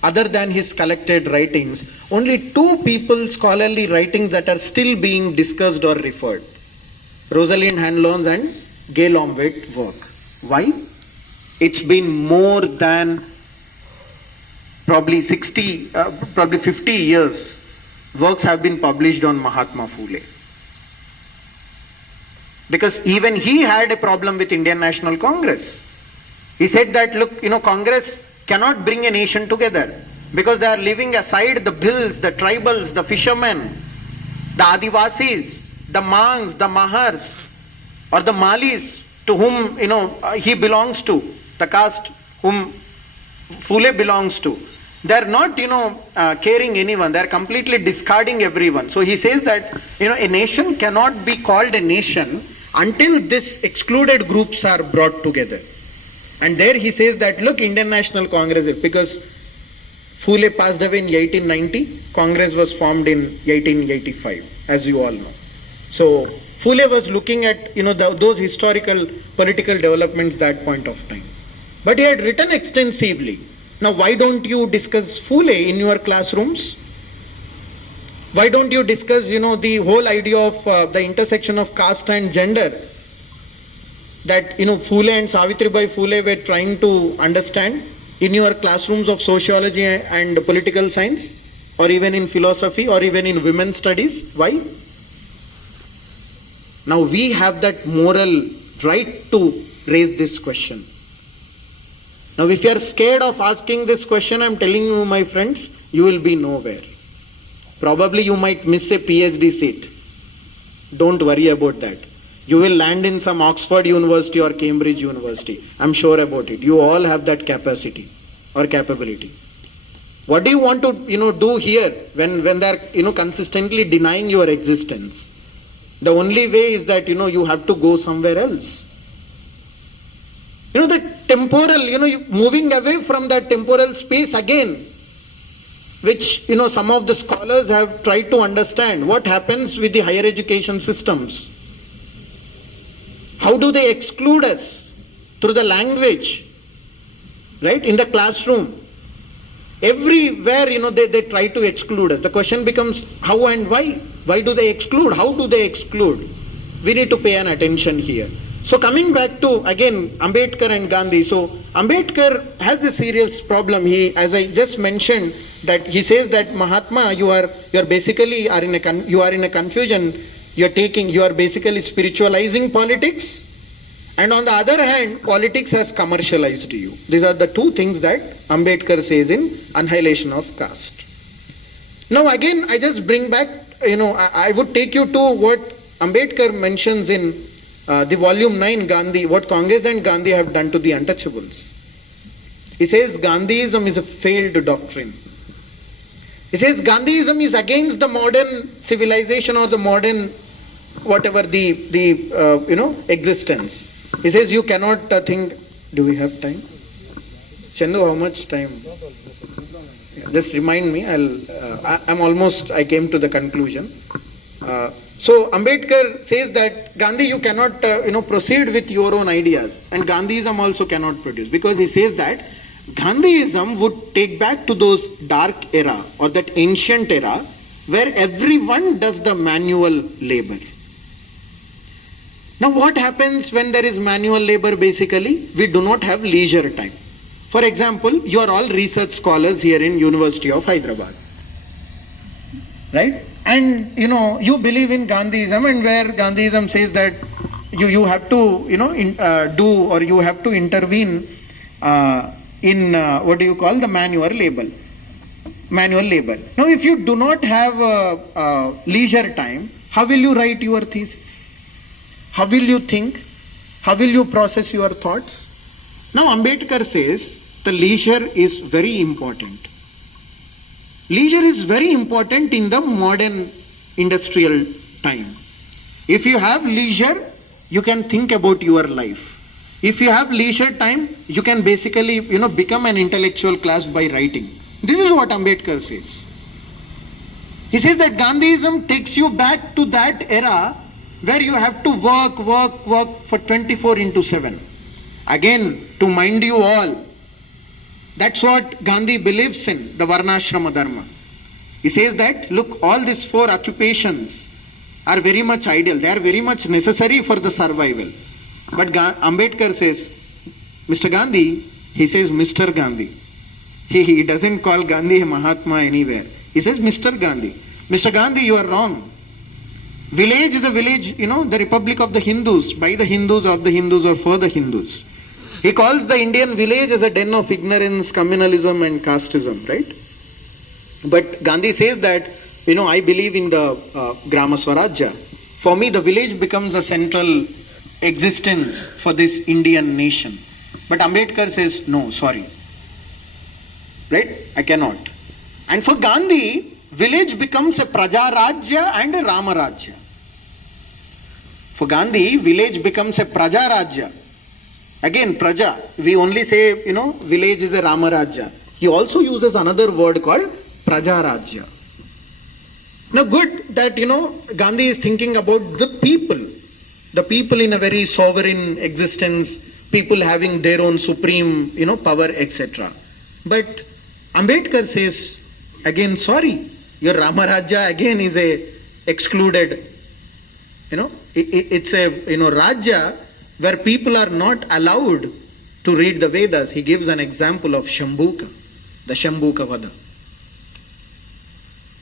other than his collected writings, only two people scholarly writings that are still being discussed or referred. Rosalind Hanlon's and Gail Ambedkar's work. Why? It's been more than probably 50 years works have been published on Mahatma Phule. Because even he had a problem with Indian National Congress. He said that, look, Congress cannot bring a nation together because they are leaving aside the Bhils, the tribals, the fishermen, the Adivasis, the Mangs, the Mahars, or the Malis to whom he belongs to, the caste whom Phule belongs to. They are not caring anyone. They are completely discarding everyone. So he says that a nation cannot be called a nation until these excluded groups are brought together. And there he says that, look, Indian National Congress, because Phule passed away in 1890, Congress was formed in 1885, as you all know. So Phule was looking at those historical political developments that point of time. But he had written extensively. Now why don't you discuss Phule in your classrooms? Why don't you discuss the whole idea of the intersection of caste and gender that Phule and Savitribai Phule were trying to understand in your classrooms of sociology and political science, or even in philosophy, or even in women's studies? Why? Now we have that moral right to raise this question. Now if you are scared of asking this question, I am telling you, my friends, you will be nowhere. Probably you might miss a Ph.D. seat. Don't worry about that. You will land in some Oxford University or Cambridge University. I'm sure about it. You all have that capacity or capability. What do you want to do here when they are consistently denying your existence? The only way is that you have to go somewhere else. The temporal, moving away from that temporal space again, which some of the scholars have tried to understand what happens with the higher education systems. How do they exclude us? Through the language, right? In the classroom. Everywhere, they try to exclude us. The question becomes how and why? Why do they exclude? How do they exclude? We need to pay an attention here. So coming back to, again, Ambedkar and Gandhi. So Ambedkar has this serious problem. He, as I just mentioned, that he says that Mahatma, you are basically you are in a confusion. You are basically spiritualizing politics, and on the other hand, politics has commercialized you. These are the two things that Ambedkar says in Annihilation of Caste. Now again, I just bring back, I would take you to what Ambedkar mentions in the volume 9, Gandhi, what Congress and Gandhi have done to the untouchables. He says Gandhism is a failed doctrine. He says Gandhism is against the modern civilization or the modern whatever the existence. He says you cannot think. Do we have time? Chandra, how much time? Just remind me. I came to the conclusion. So Ambedkar says that Gandhi, you cannot proceed with your own ideas, and Gandhism also cannot produce, because he says that Gandhism would take back to those dark era or that ancient era where everyone does the manual labor. Now what happens when there is manual labor? Basically, we do not have leisure time. For example, you are all research scholars here in University of Hyderabad, right? And you believe in Gandhism, and where Gandhism says that you have to you have to intervene in the manual labor. Now if you do not have leisure time, how will you write your thesis? How will you think? How will you process your thoughts? Now Ambedkar says the leisure is very important. Leisure is very important in the modern industrial time. If you have leisure, you can think about your life. If you have leisure time, you can basically, become an intellectual class by writing. This is what Ambedkar says. He says that Gandhism takes you back to that era where you have to work for 24/7. Again, to mind you all, that's what Gandhi believes in, the Varnashrama Dharma. He says that, look, all these 4 occupations are very much ideal. They are very much necessary for the survival. But Ambedkar says, Mr. Gandhi, he says Mr. Gandhi. He doesn't call Gandhi a Mahatma anywhere. He says Mr. Gandhi. Mr. Gandhi, you are wrong. Village is a village, the Republic of the Hindus, by the Hindus, of the Hindus, or for the Hindus. He calls the Indian village as a den of ignorance, communalism and casteism, right? But Gandhi says that, I believe in the Grama Swarajya. For me, the village becomes a central existence for this Indian nation. But Ambedkar says, no, sorry. Right? I cannot. And for Gandhi, village becomes a Praja Rajya and a Rama Rajya. For Gandhi, village becomes a Praja Rajya. Again, Praja, we only say, village is a Rama Rajya. He also uses another word called Praja Rajya. Now good that, Gandhi is thinking about the people in a very sovereign existence, people having their own supreme, power, etc. But Ambedkar says, again, sorry, your Rama Rajya again is a excluded, it's a, Rajya where people are not allowed to read the Vedas. He gives an example of Shambhuka, the Shambhuka Vada.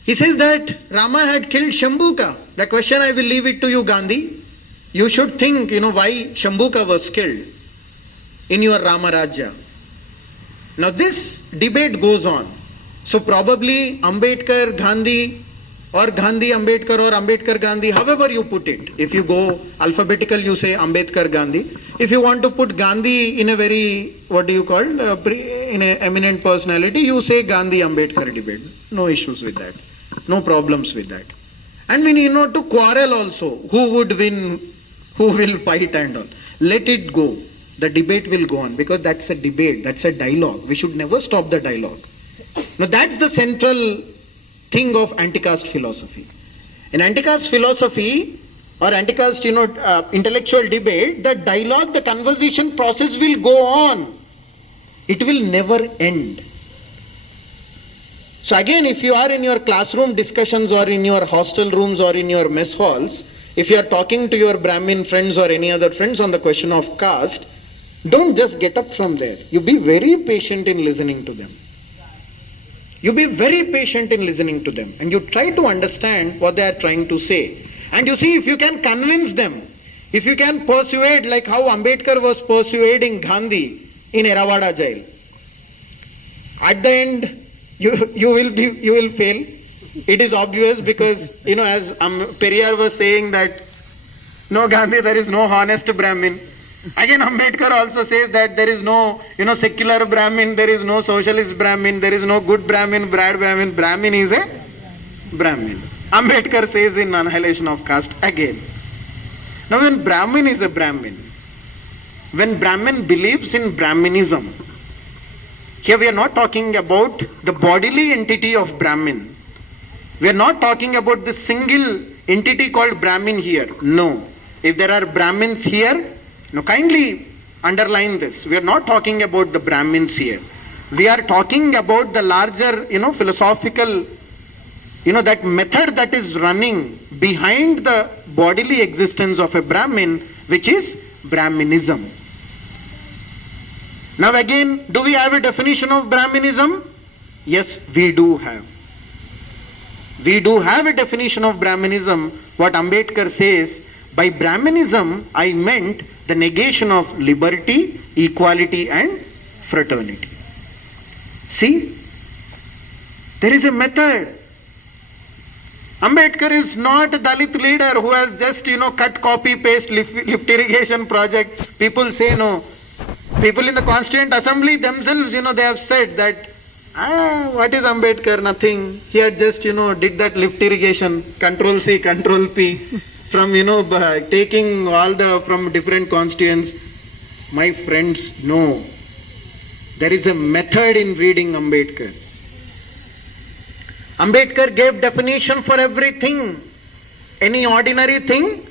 He says that Rama had killed Shambhuka. The question I will leave it to you, Gandhi. You should think, why Shambhuka was killed in your Rama Rajya. Now this debate goes on. So probably Ambedkar, Gandhi, or Gandhi, Ambedkar, or Ambedkar, Gandhi, however you put it. If you go alphabetical, you say Ambedkar, Gandhi. If you want to put Gandhi in a very, in a eminent personality, you say Gandhi, Ambedkar debate. No issues with that. No problems with that. And we need not to quarrel also. Who would win, who will fight and all. Let it go. The debate will go on because that's a debate, that's a dialogue. We should never stop the dialogue. Now that's the central thing of anti-caste philosophy. In anti-caste philosophy or anti-caste, intellectual debate, the dialogue, the conversation process will go on. It will never end. So again, if you are in your classroom discussions or in your hostel rooms or in your mess halls, if you are talking to your Brahmin friends or any other friends on the question of caste, don't just get up from there. You be very patient in listening to them. You be very patient in listening to them and you try to understand what they are trying to say. And you see, if you can convince them, if you can persuade like how Ambedkar was persuading Gandhi in Eravada jail, at the end, you will fail. It is obvious because, as Periyar was saying that, no Gandhi, there is no honest Brahmin. Again, Ambedkar also says that there is no, secular Brahmin, there is no socialist Brahmin, there is no good Brahmin, bad Brahmin. Brahmin is a Brahmin. Ambedkar says in Annihilation of Caste again. Now when Brahmin is a Brahmin, when Brahmin believes in Brahminism, here we are not talking about the bodily entity of Brahmin. We are not talking about the single entity called Brahmin here. No. If there are Brahmins here, now kindly underline this. We are not talking about the Brahmins here. We are talking about the larger, philosophical, that method that is running behind the bodily existence of a Brahmin, which is Brahminism. Now again, do we have a definition of Brahminism? Yes, we do have. We do have a definition of Brahminism. What Ambedkar says, by Brahminism, I meant the negation of liberty, equality and fraternity. See, there is a method. Ambedkar is not a Dalit leader who has just, cut, copy, paste, lift irrigation project. People say no. People in the Constituent Assembly themselves, they have said that, what is Ambedkar? Nothing. He had just, did that lift irrigation, Control C, Control P, from, taking all from different constituents. My friends, no. There is a method in reading Ambedkar. Ambedkar gave definition for everything. Any ordinary thing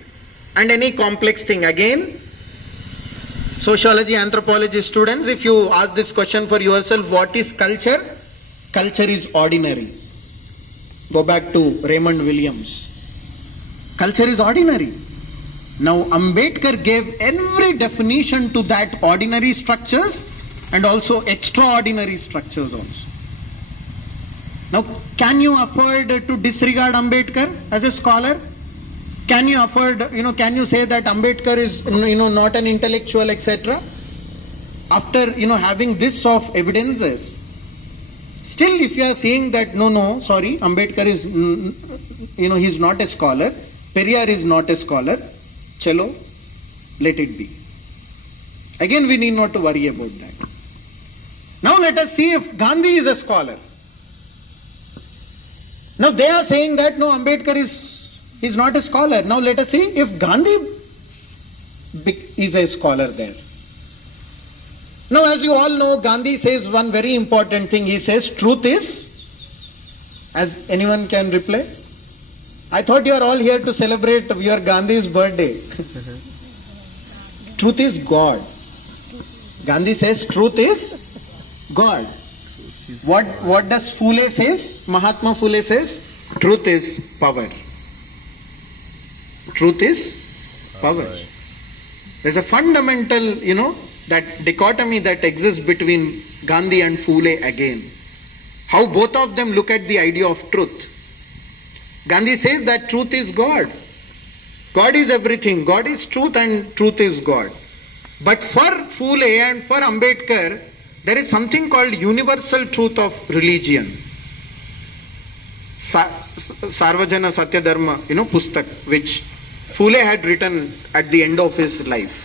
and any complex thing. Again, sociology, anthropology students, if you ask this question for yourself, what is culture? Culture is ordinary. Go back to Raymond Williams. Culture is ordinary. Now Ambedkar gave every definition to that ordinary structures and also extraordinary structures also. Now can you afford to disregard Ambedkar as a scholar? Can you afford, can you say that Ambedkar is, not an intellectual, etc.? After, having this of evidences. Still, if you are saying that no, sorry, Ambedkar is, he's not a scholar, Periyar is not a scholar, chalo, let it be. Again, we need not to worry about that. Now let us see if Gandhi is a scholar. Now they are saying that no, Ambedkar is not a scholar. Now let us see if Gandhi is a scholar there. Now as you all know, Gandhi says one very important thing. He says truth is, as anyone can reply? I thought you are all here to celebrate your Gandhi's birthday. Truth is God. Gandhi says truth is God. What does Phule says? Mahatma Phule says truth is power. Truth is power. There's a fundamental, that dichotomy that exists between Gandhi and Phule again. How both of them look at the idea of truth. Gandhi says that truth is God. God is everything. God is truth and truth is God. But for Phule and for Ambedkar, there is something called universal truth of religion. Sarvajana Satya Dharma, Pustak, which Phule had written at the end of his life.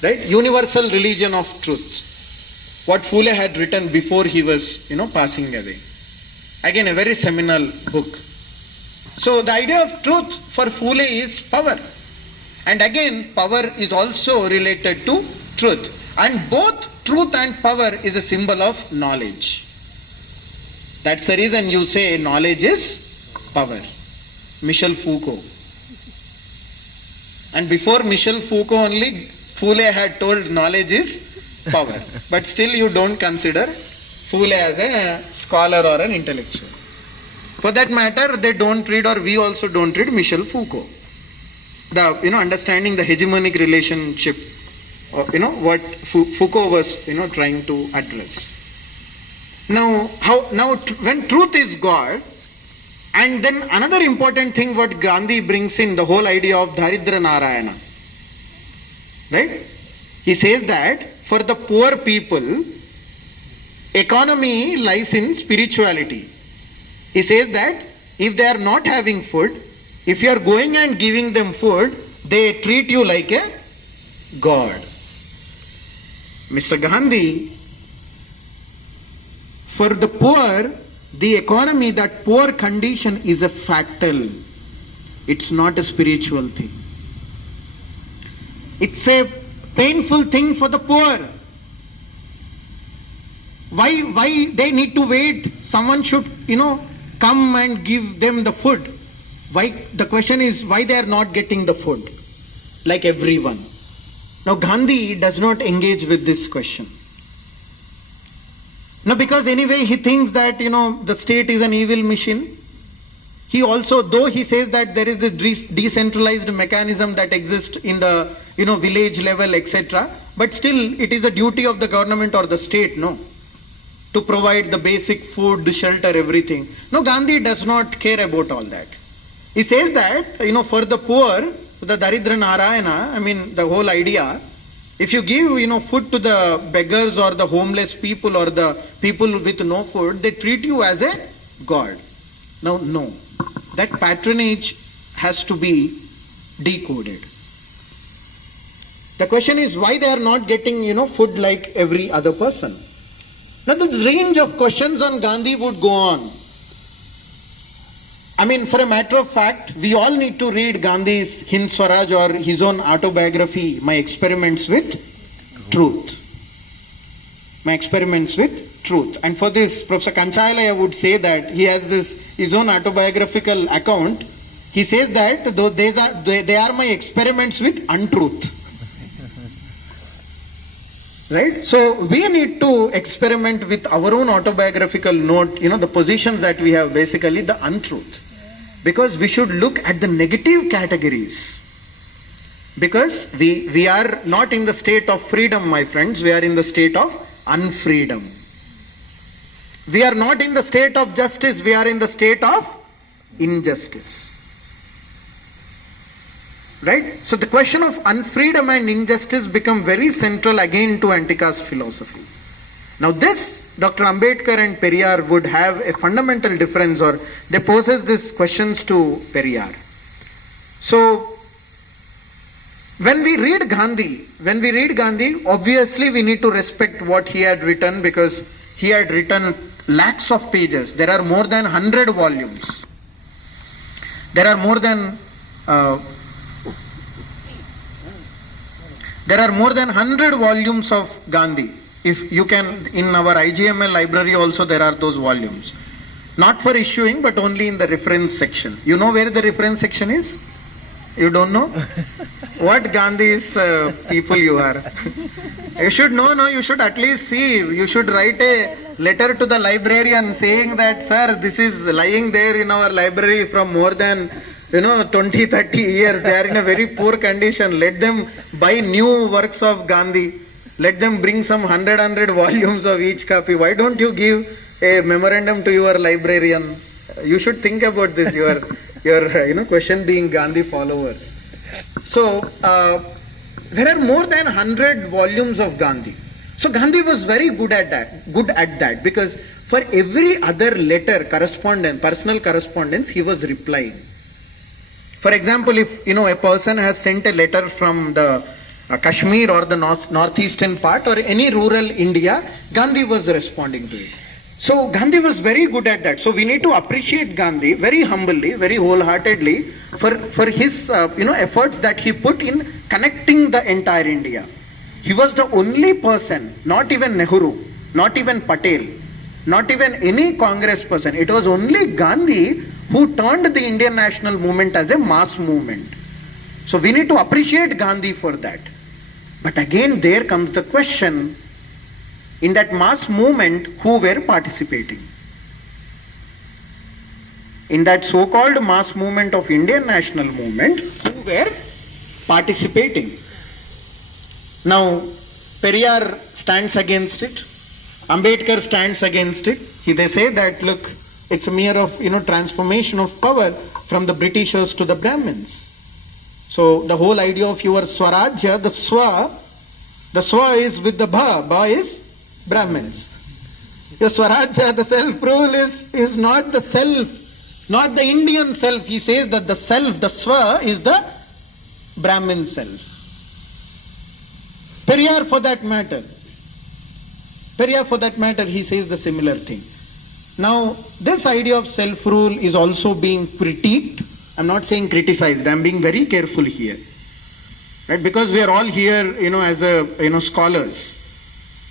Right? Universal religion of truth. What Phule had written before he was, passing away. Again, a very seminal book. So the idea of truth for Phule is power. And again, power is also related to truth. And both truth and power is a symbol of knowledge. That's the reason you say knowledge is power. Michel Foucault. And before Michel Foucault only, Phule had told knowledge is power. But still you don't consider Phule as a scholar or an intellectual. For that matter, they don't read, or we also don't read Michel Foucault. The, understanding the hegemonic relationship, what Foucault was, trying to address. Now, when truth is God, and then another important thing what Gandhi brings in, the whole idea of Daridra Narayana. Right? He says that for the poor people, economy lies in spirituality. He says that if they are not having food, if you are going and giving them food, they treat you like a god. Mr. Gandhi, for the poor, the economy, that poor condition is a factual. It's not a spiritual thing. It's a painful thing for the poor. Why they need to wait? Someone should, come and give them the food. Why? The question is why they are not getting the food like everyone. Now Gandhi does not engage with this question. Now because anyway he thinks that the state is an evil machine. He also, though he says that there is this decentralized mechanism that exists in the village level, etc. But still it is a duty of the government or the state, to provide the basic food, the shelter, everything. No, Gandhi does not care about all that. He says that, for the poor, the Daridra Narayana, the whole idea, if you give, food to the beggars or the homeless people or the people with no food, they treat you as a god. Now, no. That patronage has to be decoded. The question is why they are not getting, food like every other person. Now, this range of questions on Gandhi would go on. For a matter of fact, we all need to read Gandhi's Hind Swaraj or his own autobiography, My Experiments with Truth. My Experiments with Truth. And for this, Professor Kanchayalaya would say that he has his own autobiographical account. He says that though they are my experiments with untruth. Right? So we need to experiment with our own autobiographical note, the positions that we have, basically the untruth. Because we should look at the negative categories. Because we are not in the state of freedom, my friends. We are in the state of unfreedom. We are not in the state of justice. We are in the state of injustice. Right? So the question of unfreedom and injustice become very central again to anti-caste philosophy. Now this, Dr. Ambedkar and Periyar would have a fundamental difference, or they poses these questions to Periyar. So, when we read Gandhi, obviously we need to respect what he had written, because he had written lakhs of pages. There are more than 100 volumes. There are more than 100 volumes of Gandhi. If you can, in our IGML library also there are those volumes. Not for issuing, but only in the reference section. You know where the reference section is? You don't know? What Gandhi's people you are. You should know, you should at least see. You should write a letter to the librarian saying that, sir, this is lying there in our library from more than 20, 30 years. They are in a very poor condition. Let them buy new works of Gandhi. Let them bring some 100 volumes of each copy. Why don't you give a memorandum to your librarian? You should think about this. Your question being Gandhi followers. So there are more than 100 volumes of Gandhi. So Gandhi was very good at that, because for every other letter, personal correspondence, he was replying. For example, if a person has sent a letter from the Kashmir or the northeastern part or any rural India, Gandhi was responding to it. So Gandhi was very good at that. So we need to appreciate Gandhi very humbly, very wholeheartedly for his efforts that he put in connecting the entire India. He was the only person, not even Nehru, not even Patel, not even any Congress person. It was only Gandhi who turned the Indian national movement as a mass movement. So we need to appreciate Gandhi for that. But again, there comes the question, in that mass movement, who were participating? In that so-called mass movement of Indian national movement, who were participating? Now, Periyar stands against it. Ambedkar stands against it. They say that, look, it's a mere of, transformation of power from the Britishers to the Brahmins. So the whole idea of your Swarajya, the Swa is with the Ba is Brahmins. Your Swarajya, the self-rule is not the self, not the Indian self. He says that the self, the Swa, is the Brahmin self. Periyar for that matter, he says the similar thing. Now, this idea of self-rule is also being critiqued. I'm not saying criticized. I'm being very careful here, right? Because we are all here, as scholars,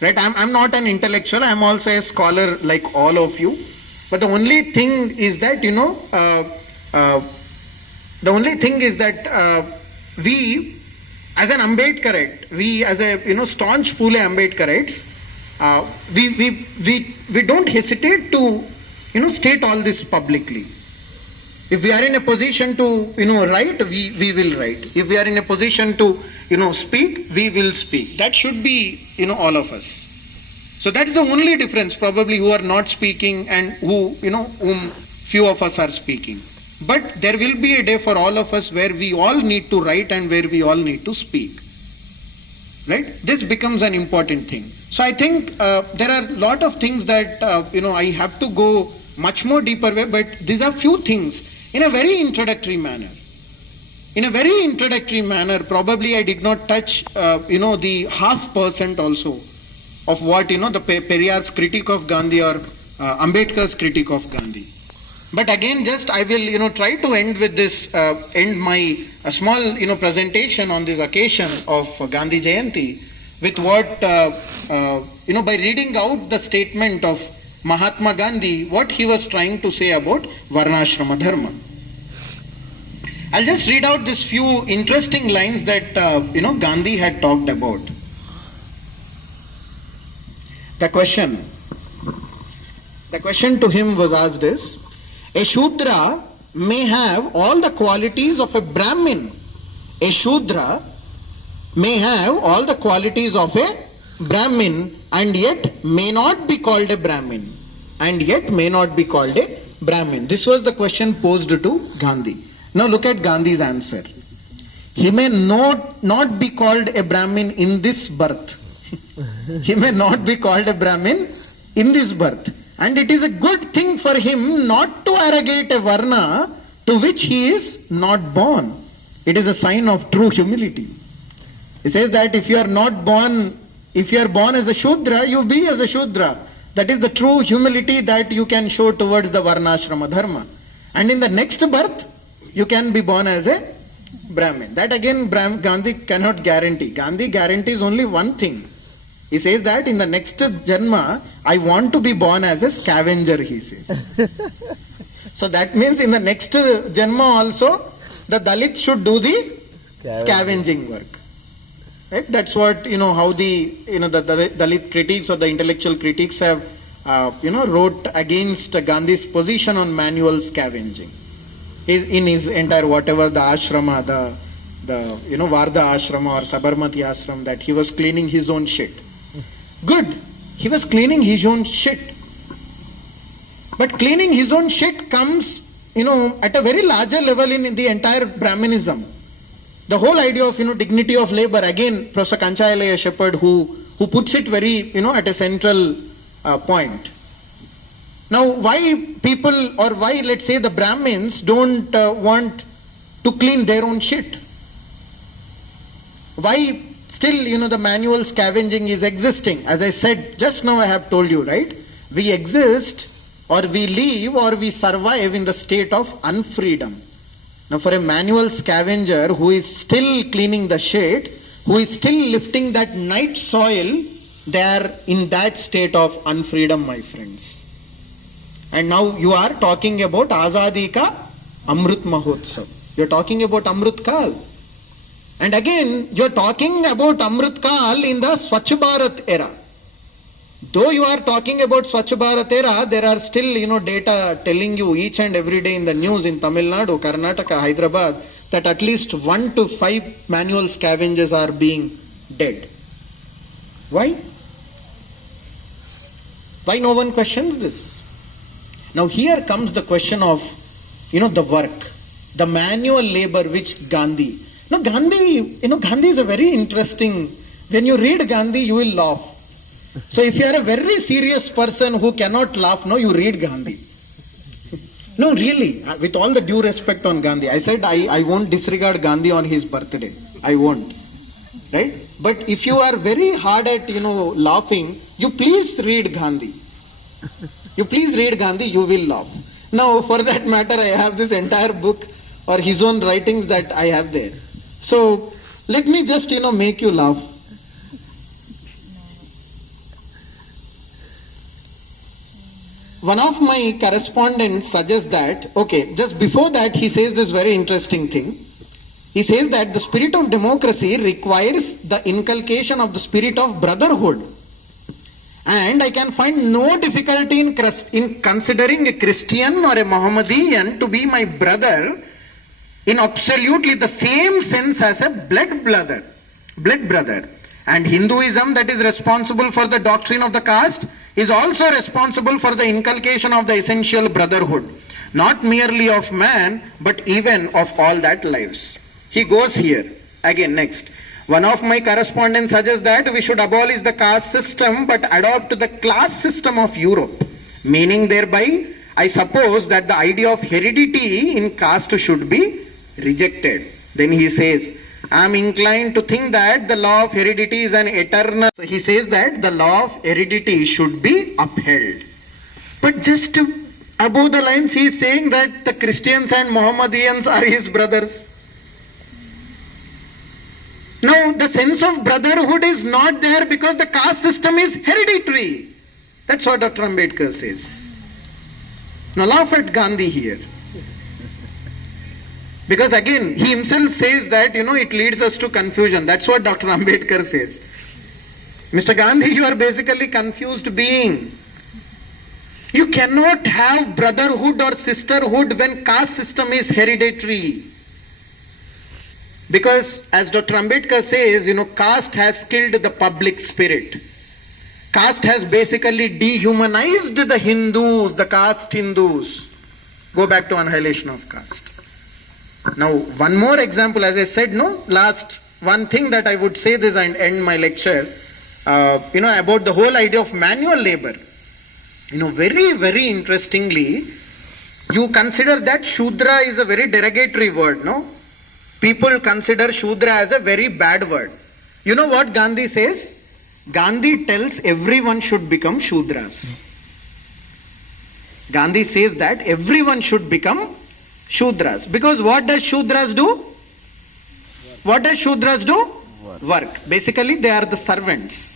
right? I'm not an intellectual. I'm also a scholar like all of you. But the only thing is that, we, as an Ambedkarite, we as a staunch Phule Ambedkarites, we don't hesitate to state all this publicly. If we are in a position to write, we will write. If we are in a position to speak, we will speak. That should be all of us. So that's the only difference, probably, who are not speaking and whom few of us are speaking. But there will be a day for all of us where we all need to write and where we all need to speak. Right? This becomes an important thing. So I think there are a lot of things that I have to go much more deeper way, but these are few things in a very introductory manner. In a very introductory manner, probably I did not touch the 0.5% also of what the Periyar's critique of Gandhi or Ambedkar's critique of Gandhi. But again, just I will try to end with this, end my small presentation on this occasion of Gandhi Jayanti with what by reading out the statement of Mahatma Gandhi, what he was trying to say about Varnashrama Dharma. I'll just read out these few interesting lines that Gandhi had talked about. The question to him was asked is, a Shudra may have all the qualities of a Brahmin. A Shudra may have all the qualities of a Brahmin and yet may not be called a Brahmin. This was the question posed to Gandhi. Now look at Gandhi's answer. He may not be called a Brahmin in this birth. He may not be called a Brahmin in this birth. And it is a good thing for him not to arrogate a Varna to which he is not born. It is a sign of true humility. He says that if you are born as a Shudra, you be as a Shudra. That is the true humility that you can show towards the Varnashrama Dharma. And in the next birth, you can be born as a Brahmin. That again Gandhi cannot guarantee. Gandhi guarantees only one thing. He says that in the next Janma, I want to be born as a scavenger, he says. So that means in the next Janma also, the Dalit should do the scavenging work. Right? That's what, how the Dalit critics or the intellectual critics have, wrote against Gandhi's position on manual scavenging. In his entire whatever the ashrama, the Vardha ashrama or Sabarmati ashram, that he was cleaning his own shit. Good. He was cleaning his own shit. But cleaning his own shit comes, at a very larger level in the entire Brahminism. The whole idea of, dignity of labor, again, Professor Kanchayalaya Shepherd, who puts it very, at a central point. Now, why people, or why, let's say, the Brahmins don't want to clean their own shit? Why still, the manual scavenging is existing? As I said, just now I have told you, right? We exist, or we live, or we survive in the state of unfreedom. Now, for a manual scavenger who is still cleaning the shit, who is still lifting that night soil, they are in that state of unfreedom, my friends. And now you are talking about Azadi Ka Amrut Mahotsav. You are talking about Amrut Kal. And again, you are talking about Amrut Kal in the Swachh Bharat era. Though you are talking about Swachh Bharat era, there are still, data telling you each and every day in the news in Tamil Nadu, Karnataka, Hyderabad, that at least 1 to 5 manual scavengers are being dead. Why? Why no one questions this? Now here comes the question of, the work, the manual labor which Gandhi. Now Gandhi is a very interesting, when you read Gandhi, you will laugh. So if you are a very serious person who cannot laugh, you read Gandhi. No, really, with all the due respect on Gandhi, I said I won't disregard Gandhi on his birthday. I won't. Right? But if you are very hard at, laughing, you please read Gandhi. You please read Gandhi, you will laugh. Now, for that matter, I have this entire book or his own writings that I have there. So, let me just, make you laugh. One of my correspondents suggests that, just before that, he says this very interesting thing. He says that the spirit of democracy requires the inculcation of the spirit of brotherhood. And I can find no difficulty in considering a Christian or a Mohammedan to be my brother in absolutely the same sense as a blood brother. And Hinduism, that is responsible for the doctrine of the caste, is also responsible for the inculcation of the essential brotherhood, not merely of man, but even of all that lives. He goes here, again next. One of my correspondents suggests that we should abolish the caste system but adopt the class system of Europe, meaning thereby, I suppose that the idea of heredity in caste should be rejected. Then he says, I am inclined to think that the law of heredity is an eternal. So he says that the law of heredity should be upheld. But just above the lines, he is saying that the Christians and Mohammedans are his brothers. Now, the sense of brotherhood is not there because the caste system is hereditary. That's what Dr. Ambedkar says. Now, laugh at Gandhi here. Because again, he himself says that, it leads us to confusion. That's what Dr. Ambedkar says. Mr. Gandhi, you are basically confused being. You cannot have brotherhood or sisterhood when caste system is hereditary. Because as Dr. Ambedkar says, caste has killed the public spirit. Caste has basically dehumanized the Hindus, the caste Hindus. Go back to annihilation of caste. Now, one more example, as I said, last one thing that I would say this and end my lecture. about the whole idea of manual labor. Very, very interestingly, you consider that Shudra is a very derogatory word, no? People consider Shudra as a very bad word. You know what Gandhi says? Gandhi tells everyone should become Shudras. Gandhi says that everyone should become Shudras. Because what does Shudras do? What does Shudras do? Work. Basically, they are the servants.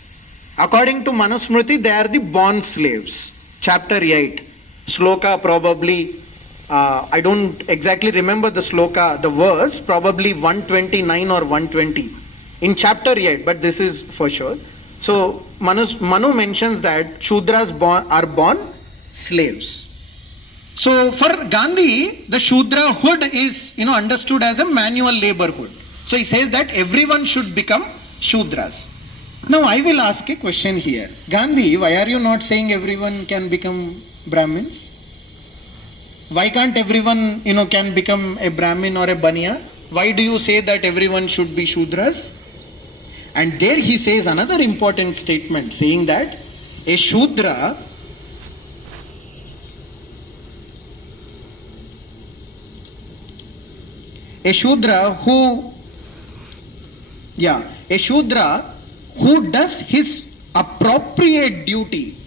According to Manusmriti, they are the born slaves. Chapter 8. Sloka probably, I don't exactly remember the sloka, the verse, probably 129 or 120. In chapter 8, but this is for sure. So, Manu mentions that Shudras are born slaves. So, for Gandhi, the Shudrahood is, understood as a manual laborhood. So, he says that everyone should become Shudras. Now, I will ask a question here. Gandhi, why are you not saying everyone can become Brahmins? Why can't everyone, can become a Brahmin or a Baniya? Why do you say that everyone should be Shudras? And there he says another important statement, saying that a Shudra who does his appropriate duty,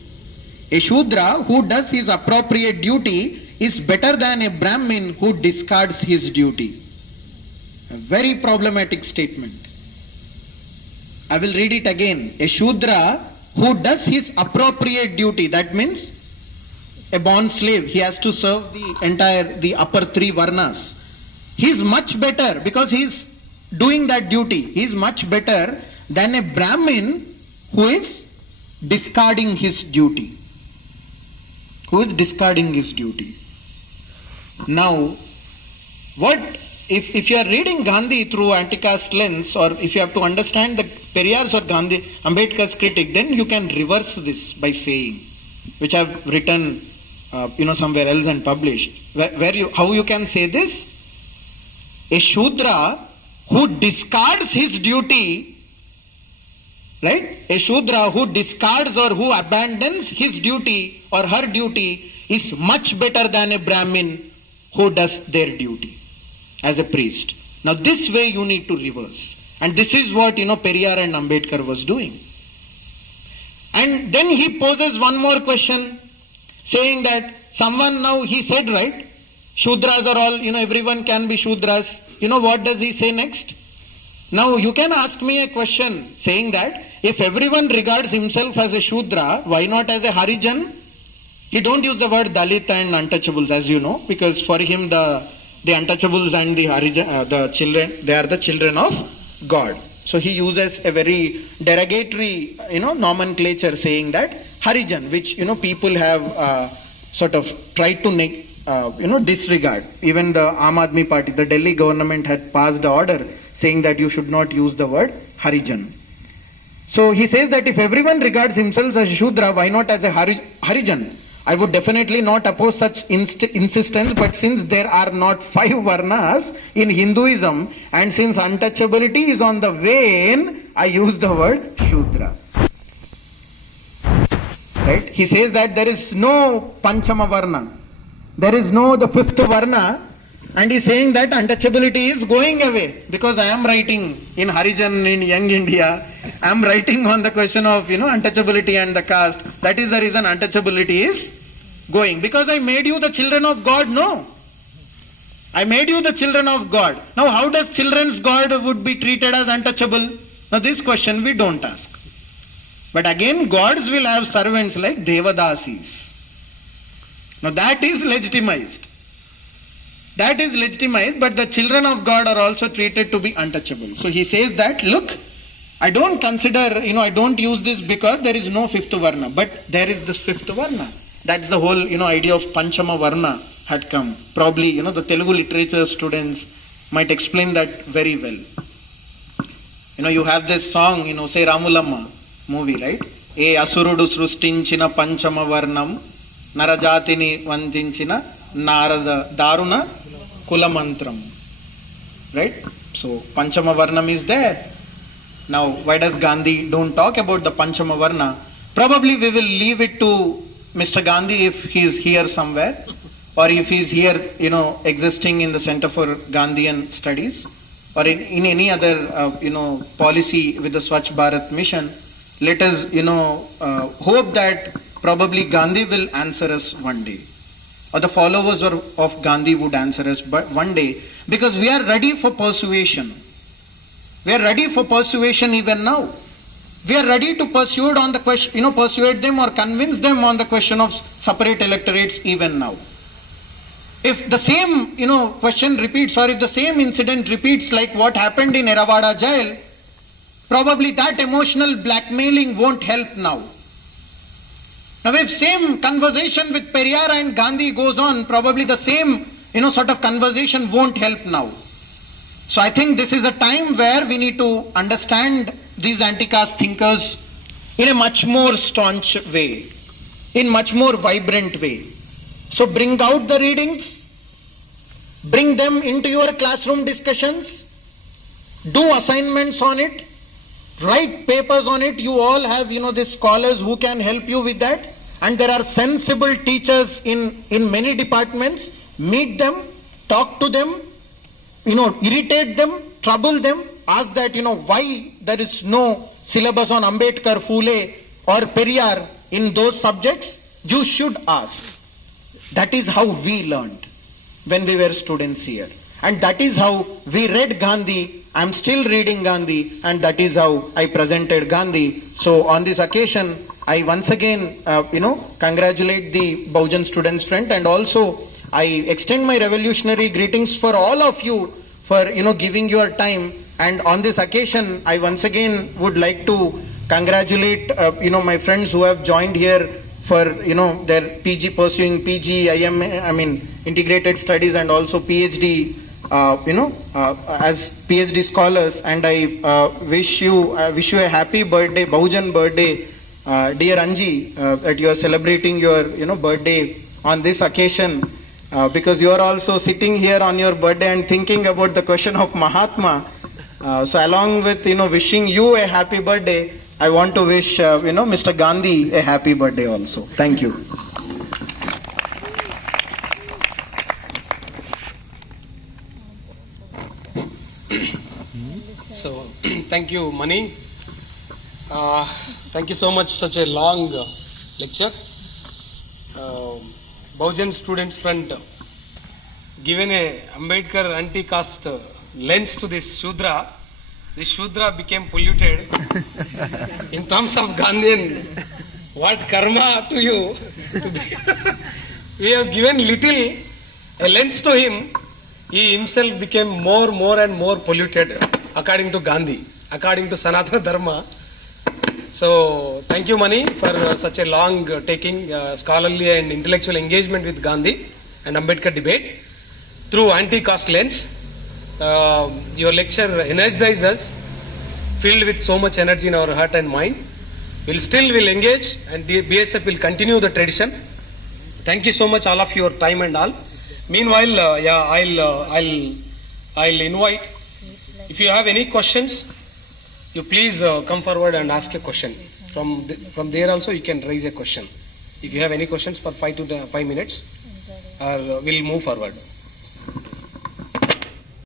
a Shudra who does his appropriate duty is better than a Brahmin who discards his duty. A very problematic statement. I will read it again. A Shudra who does his appropriate duty, that means a born slave, he has to serve the upper three varnas. He is much better because he is doing that duty. He is much better than a Brahmin who is discarding his duty. Now, what if you are reading Gandhi through anti-caste lens, or if you have to understand the Periyar's or Ambedkar's critic, then you can reverse this by saying, which I have written somewhere else and published, how you can say this? A Shudra who discards his duty, right? A Shudra who discards or who abandons his duty or her duty is much better than a Brahmin who does their duty as a priest. Now this way you need to reverse. And this is what, Periyar and Ambedkar was doing. And then he poses one more question, saying that someone now, he said, right, Shudras are all, everyone can be Shudras. What does he say next? Now you can ask me a question saying that if everyone regards himself as a Shudra, why not as a Harijan? He don't use the word Dalit and untouchables, as you know, because for him the untouchables and the Harijan, the children, they are the children of God. So he uses a very derogatory, nomenclature saying that Harijan, which, people have sort of tried to disregard. Even the Aam Aadmi Party, the Delhi government had passed an order saying that you should not use the word Harijan. So he says that if everyone regards himself as a Shudra, why not as a Harijan? I would definitely not oppose such insistence, but since there are not 5 varnas in Hinduism, and since untouchability is on the wane, I use the word Shudra. Right? He says that there is no Panchama Varna. There is no the 5th Varna, and he is saying that untouchability is going away. Because I am writing in Harijan in Young India, I am writing on the question of, untouchability and the caste. That is the reason untouchability is going. Because I made you the children of God? No. I made you the children of God. Now how does children's God would be treated as untouchable? Now this question we don't ask. But again, gods will have servants like Devadasis. Now that is legitimized. That is legitimized, but the children of God are also treated to be untouchable. So he says that, look, I don't consider, I don't use this because there is no 5th Varna, but there is this 5th Varna. That's the whole, idea of Panchama Varna had come. Probably, the Telugu literature students might explain that very well. You have this song, say Ramulamma movie, right? E Asurudu Srustinchina Panchama Varnam Narajatini Vantinchina Narada Daruna Kulamantram. Right? So Panchama Varnam is there. Now, why does Gandhi don't talk about the Panchama Varna? Probably we will leave it to Mr. Gandhi if he is here somewhere, or if he is here, existing in the Center for Gandhian Studies, or in any other, policy with the Swachh Bharat mission. Let us, hope that probably Gandhi will answer us one day, or the followers of Gandhi would answer us one day, because we are ready for persuasion. We are ready for persuasion even now. We are ready to persuade on the question, persuade them or convince them on the question of separate electorates even now. If the same, question repeats, or if the same incident repeats like what happened in Eravada jail, probably that emotional blackmailing won't help now. Now, if same conversation with Periyar and Gandhi goes on, probably the same, sort of conversation won't help now. So I think this is a time where we need to understand these anti-caste thinkers in a much more staunch way, in much more vibrant way. So bring out the readings, bring them into your classroom discussions, do assignments on it, write papers on it. You all have, these scholars who can help you with that. And there are sensible teachers in many departments. Meet them, talk to them, irritate them, trouble them, ask that, why there is no syllabus on Ambedkar, Phule or Periyar in those subjects. You should ask. That is how we learned when we were students here. And that is how we read Gandhi. I am still reading Gandhi, and that is how I presented Gandhi. So on this occasion, I once again, congratulate the Bahujan Students Front, and also I extend my revolutionary greetings for all of you for, giving your time. And on this occasion, I once again would like to congratulate, my friends who have joined here for, their PG, pursuing PG, integrated studies, and also Ph.D, as Ph.D scholars. And I wish you a happy birthday, Bahujan birthday, dear Anji, that you are celebrating your, birthday on this occasion, because you are also sitting here on your birthday and thinking about the question of Mahatma. So along with, wishing you a happy birthday, I want to wish, Mr. Gandhi a happy birthday also. Thank you. So, thank you, Mani. Thank you so much, such a long lecture. Bahujan Students Front given a Ambedkar anti-caste lens to this Shudra. This Shudra became polluted in terms of Gandhian. What karma to you? We have given little a lens to him. He himself became more and more polluted according to Gandhi, according to Sanatana Dharma. So, thank you, Mani, for such a long taking scholarly and intellectual engagement with Gandhi and Ambedkar debate through anti-caste lens. Your lecture energized us, filled with so much energy in our heart and mind. We'll engage, and the BSF will continue the tradition. Thank you so much, all of your time and all. Meanwhile, I'll invite. If you have any questions, you please come forward and ask a question. From there also you can raise a question. If you have any questions for 5 minutes, we'll move forward.